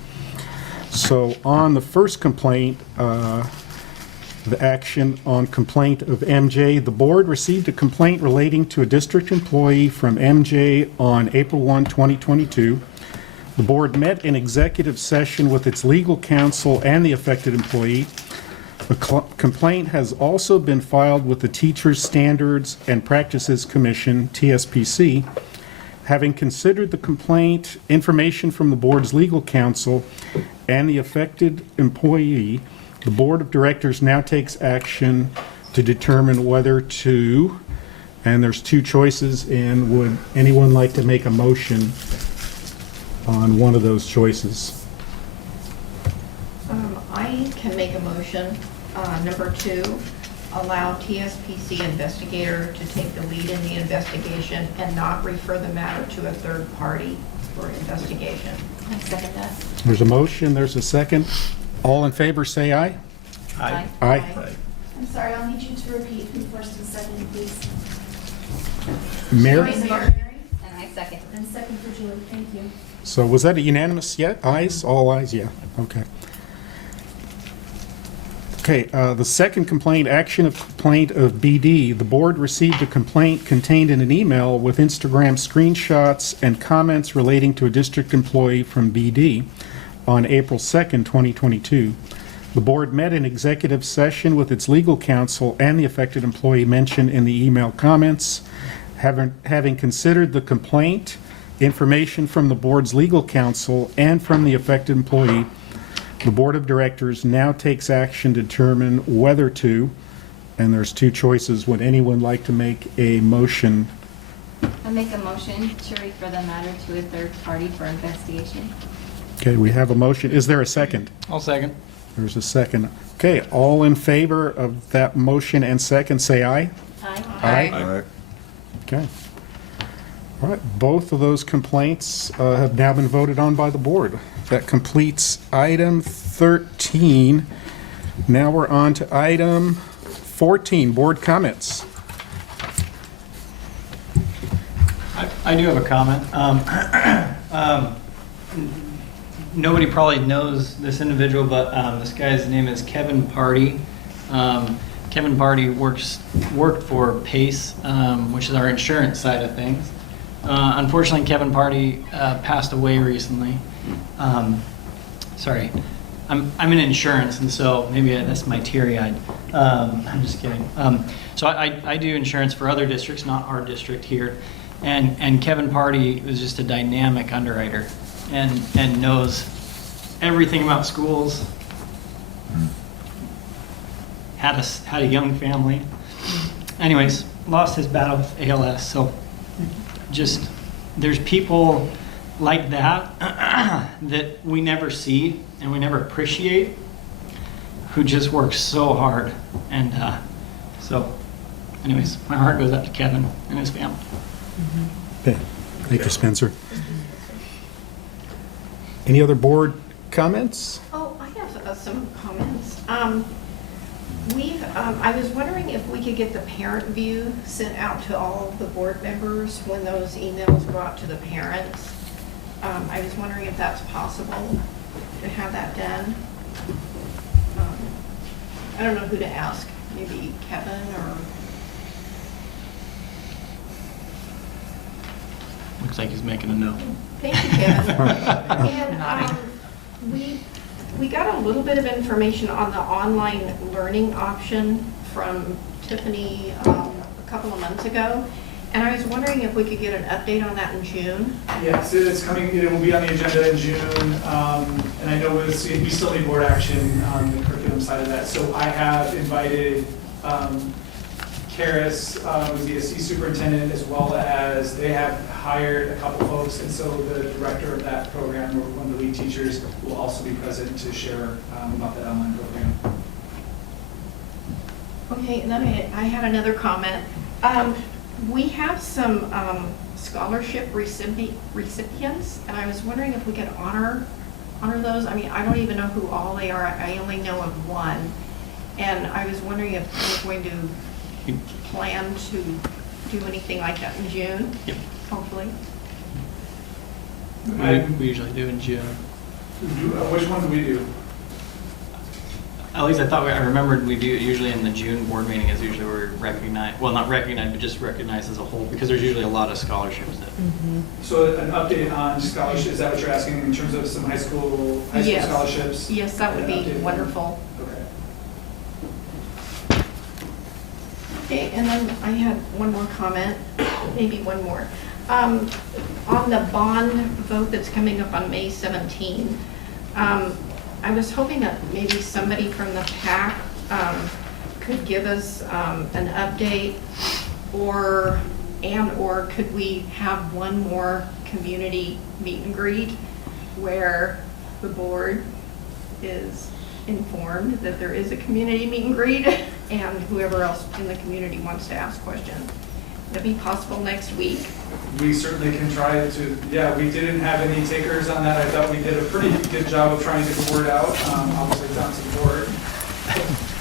So on the first complaint, the action on complaint of MJ, the board received a complaint relating to a district employee from MJ on April 1, 2022. The board met in executive session with its legal counsel and the affected employee. The complaint has also been filed with the Teachers Standards and Practices Commission, TSPC. Having considered the complaint, information from the board's legal counsel, and the affected employee, the board of directors now takes action to determine whether to, and there's 2 choices, and would anyone like to make a motion on one of those choices? I can make a motion. Number 2, allow TSPC investigator to take the lead in the investigation and not refer the matter to a third party for investigation. I second that. There's a motion, there's a second. All in favor, say aye. Aye. Aye. I'm sorry, I'll need you to repeat from first and second, please. Mary? And I second. And second for Julie, thank you. So was that a unanimous yet? Ayes? All ayes, yeah, okay. Okay, the second complaint, action of complaint of BD. The board received a complaint contained in an email with Instagram screenshots and comments relating to a district employee from BD on April 2nd, 2022. The board met in executive session with its legal counsel and the affected employee mentioned in the email comments. Having considered the complaint, information from the board's legal counsel, and from the affected employee, the Board of Directors now takes action to determine whether to, and there's two choices. Would anyone like to make a motion? I make a motion to refer the matter to a third party for investigation. Okay, we have a motion. Is there a second? I'll second. There's a second. Okay, all in favor of that motion and second, say aye. Aye. Aye. Okay. All right, both of those complaints have now been voted on by the board. That completes item 13. Now we're on to item 14, board comments. I do have a comment. Nobody probably knows this individual, but this guy's name is Kevin Party. Kevin Party worked for PACE, which is our insurance side of things. Unfortunately, Kevin Party passed away recently. Sorry, I'm in insurance, and so maybe that's my teary-eyed. I'm just kidding. So I do insurance for other districts, not our district here. And Kevin Party was just a dynamic underwriter and knows everything about schools. Had a young family. Anyways, lost his battle with ALS. So just there's people like that that we never see and we never appreciate, who just work so hard. And so anyways, my heart goes out to Kevin and his family. Okay. Thank you, Spencer. Any other board comments? Oh, I have some comments. I was wondering if we could get the parent view sent out to all the board members when those emails go out to the parents. I was wondering if that's possible to have that done. I don't know who to ask, maybe Kevin or... Looks like he's making a note. Thank you, Kevin. And we got a little bit of information on the online learning option from Tiffany a couple of months ago. And I was wondering if we could get an update on that in June. Yes, it's coming, it will be on the agenda in June. And I know we still need board action on the curriculum side of that. So I have invited Karis, who's the ESC superintendent, as well as they have hired a couple folks, and so the director of that program, or one of the lead teachers, will also be present to share about that online program. Okay, and then I had another comment. We have some scholarship recipients, and I was wondering if we could honor those. I mean, I don't even know who all they are. I only know of one, and I was wondering if we're going to plan to do anything like that in June. Yep. Hopefully. We usually do in June. Which one do we do? At least I remembered we do it usually in the June board meeting is usually where we recognize, well, not recognize, but just recognize as a whole, because there's usually a lot of scholarships that. So an update on scholarships, is that what you're asking in terms of some high school Yes. scholarships? Yes, that would be wonderful. Okay. Okay, and then I had one more comment, maybe one more. On the bond vote that's coming up on May 17, I was hoping that maybe somebody from the PAC could give us an update, or could we have one more community meet and greet where the board is informed that there is a community meet and greet, and whoever else in the community wants to ask questions. Would it be possible next week? We certainly can try to, yeah, we didn't have any takers on that. I thought we did a pretty good job of trying to get the word out. Obviously, down support.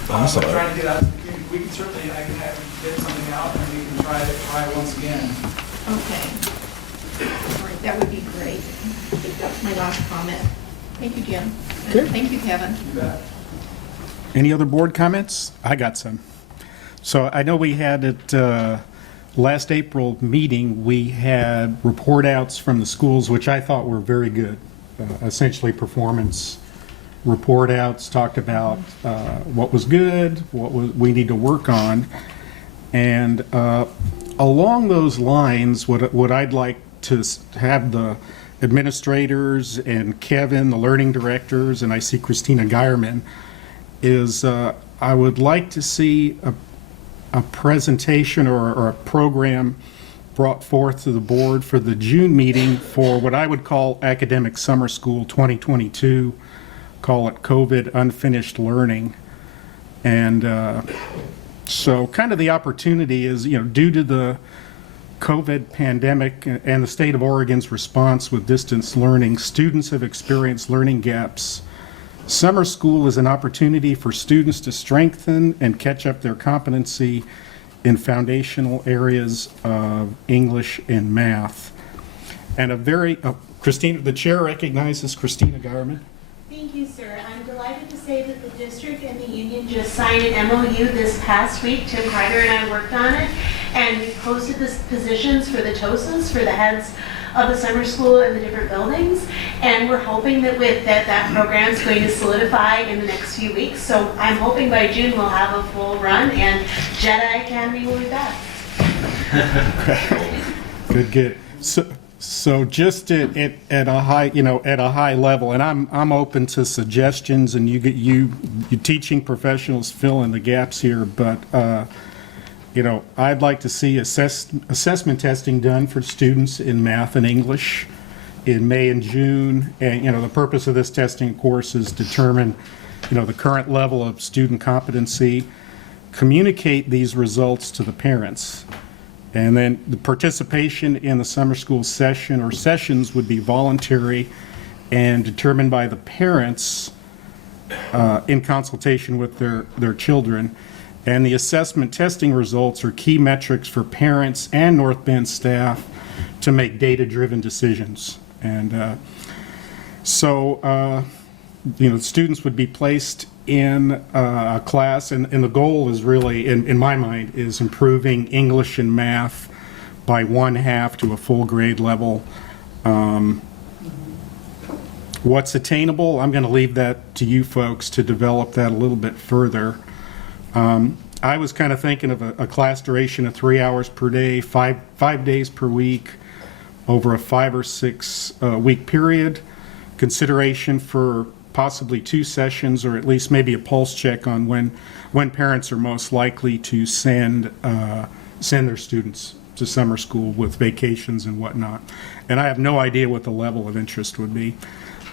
Awesome. Trying to get out to the community. We can certainly, I can have get something out and we can try once again. Okay. All right, that would be great. I think that's my last comment. Thank you, Jim. Okay. Thank you, Kevin. You bet. Any other board comments? I got some. So I know we had at last April meeting, we had report outs from the schools, which I thought were very good. Essentially performance report outs, talked about what was good, we need to work on. And along those lines, what I'd like to have the administrators and Kevin, the learning directors, and I see Christina Geierman, is I would like to see a presentation or a program brought forth to the board for the June meeting for what I would call Academic Summer School 2022, call it COVID Unfinished Learning. And so kind of the opportunity is, due to the COVID pandemic and the state of Oregon's response with distance learning, students have experienced learning gaps. Summer school is an opportunity for students to strengthen and catch up their competency in foundational areas of English and math. And Christina, the chair recognizes Christina Geierman. Thank you, sir. I'm delighted to say that the district and the union just signed an MOU this past week. Tim Kreider and I worked on it, and we posted the positions for the TOSAs, for the heads of the summer school in the different buildings, and we're hoping that that program is going to solidify in the next few weeks. So I'm hoping by June we'll have a full run, and Jedi Academy will be back. Good. So just at a high level, and I'm open to suggestions, and you teaching professionals fill in the gaps here, but I'd like to see assessment testing done for students in math and English in May and June. And the purpose of this testing, of course, is determine the current level of student competency, communicate these results to the parents. And then the participation in the summer school session or sessions would be voluntary and determined by the parents in consultation with their children. And the assessment testing results are key metrics for parents and North Bend staff to make data-driven decisions. And so students would be placed in a class, and the goal is really, in my mind, is improving English and math by 1/2 to a full grade level. What's attainable, I'm going to leave that to you folks to develop that a little bit further. I was kind of thinking of a class duration of 3 hours per day, five days per week, over a 5 or 6 week period. Consideration for possibly 2 sessions, or at least maybe a pulse check on when parents are most likely to send their students to summer school with vacations and whatnot. And I have no idea what the level of interest would be.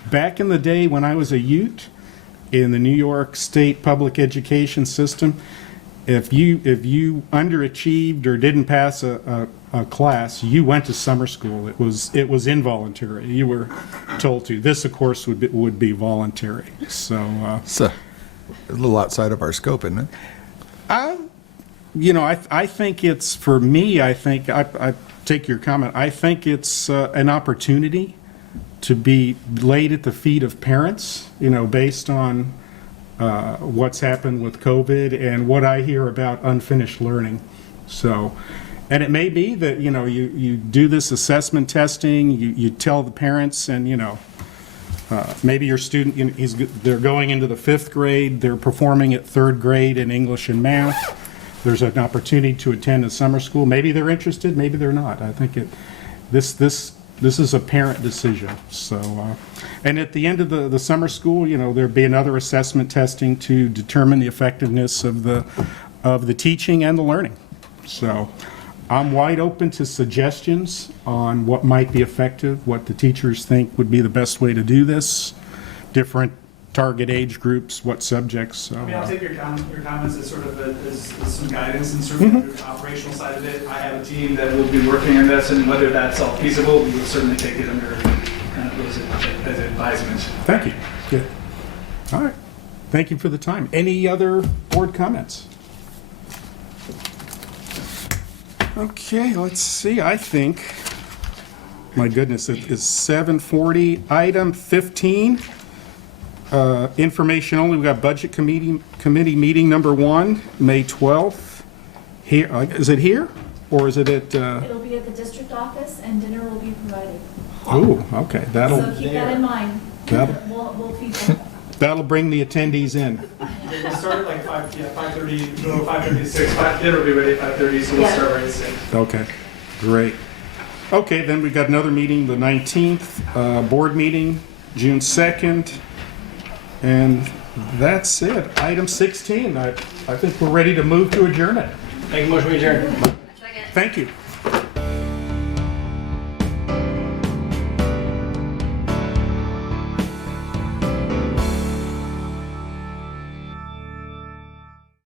Back in the day when I was a Ute in the New York State public education system, if you underachieved or didn't pass a class, you went to summer school. It was involuntary. You were told to. This, of course, would be voluntary. So a little outside of our scope, isn't it? I think it's, for me, I take your comment. I think it's an opportunity to be laid at the feet of parents, based on what's happened with COVID and what I hear about unfinished learning. So, and it may be that, you do this assessment testing, you tell the parents, and, maybe your student, they're going into the 5th grade, they're performing at 3rd grade in English and math. There's an opportunity to attend a summer school. Maybe they're interested, maybe they're not. I think this is a parent decision. So, and at the end of the summer school, there'd be another assessment testing to determine the effectiveness of the teaching and the learning. So, I'm wide open to suggestions on what might be effective, what the teachers think would be the best way to do this, different target age groups, what subjects. So, I'll take your comments as sort of as some guidance and certainly the operational side of it. I have a team that will be working on this, and whether that's all feasible, we will certainly take it under those as advisements. Thank you. Good. All right. Thank you for the time. Any other board comments? Okay, let's see. I think, my goodness, it is 7:40. Item 15, Information only, we've got Budget Committee meeting number 1, May 12th. Here, is it here, or is it at? It'll be at the district office and dinner will be provided. Oh, okay, So keep that in mind. That'll- We'll feed them. that'll bring the attendees in. We'll start at like 5:30, 5:30 to 6. Dinner will be ready at 5:30, so we'll start right at 6. Okay, great. Okay, then we got another meeting, the 19th, board meeting, June 2nd, and that's it. Item 16, I think we're ready to move to adjournment. Make a motion, we adjourn. Thank you.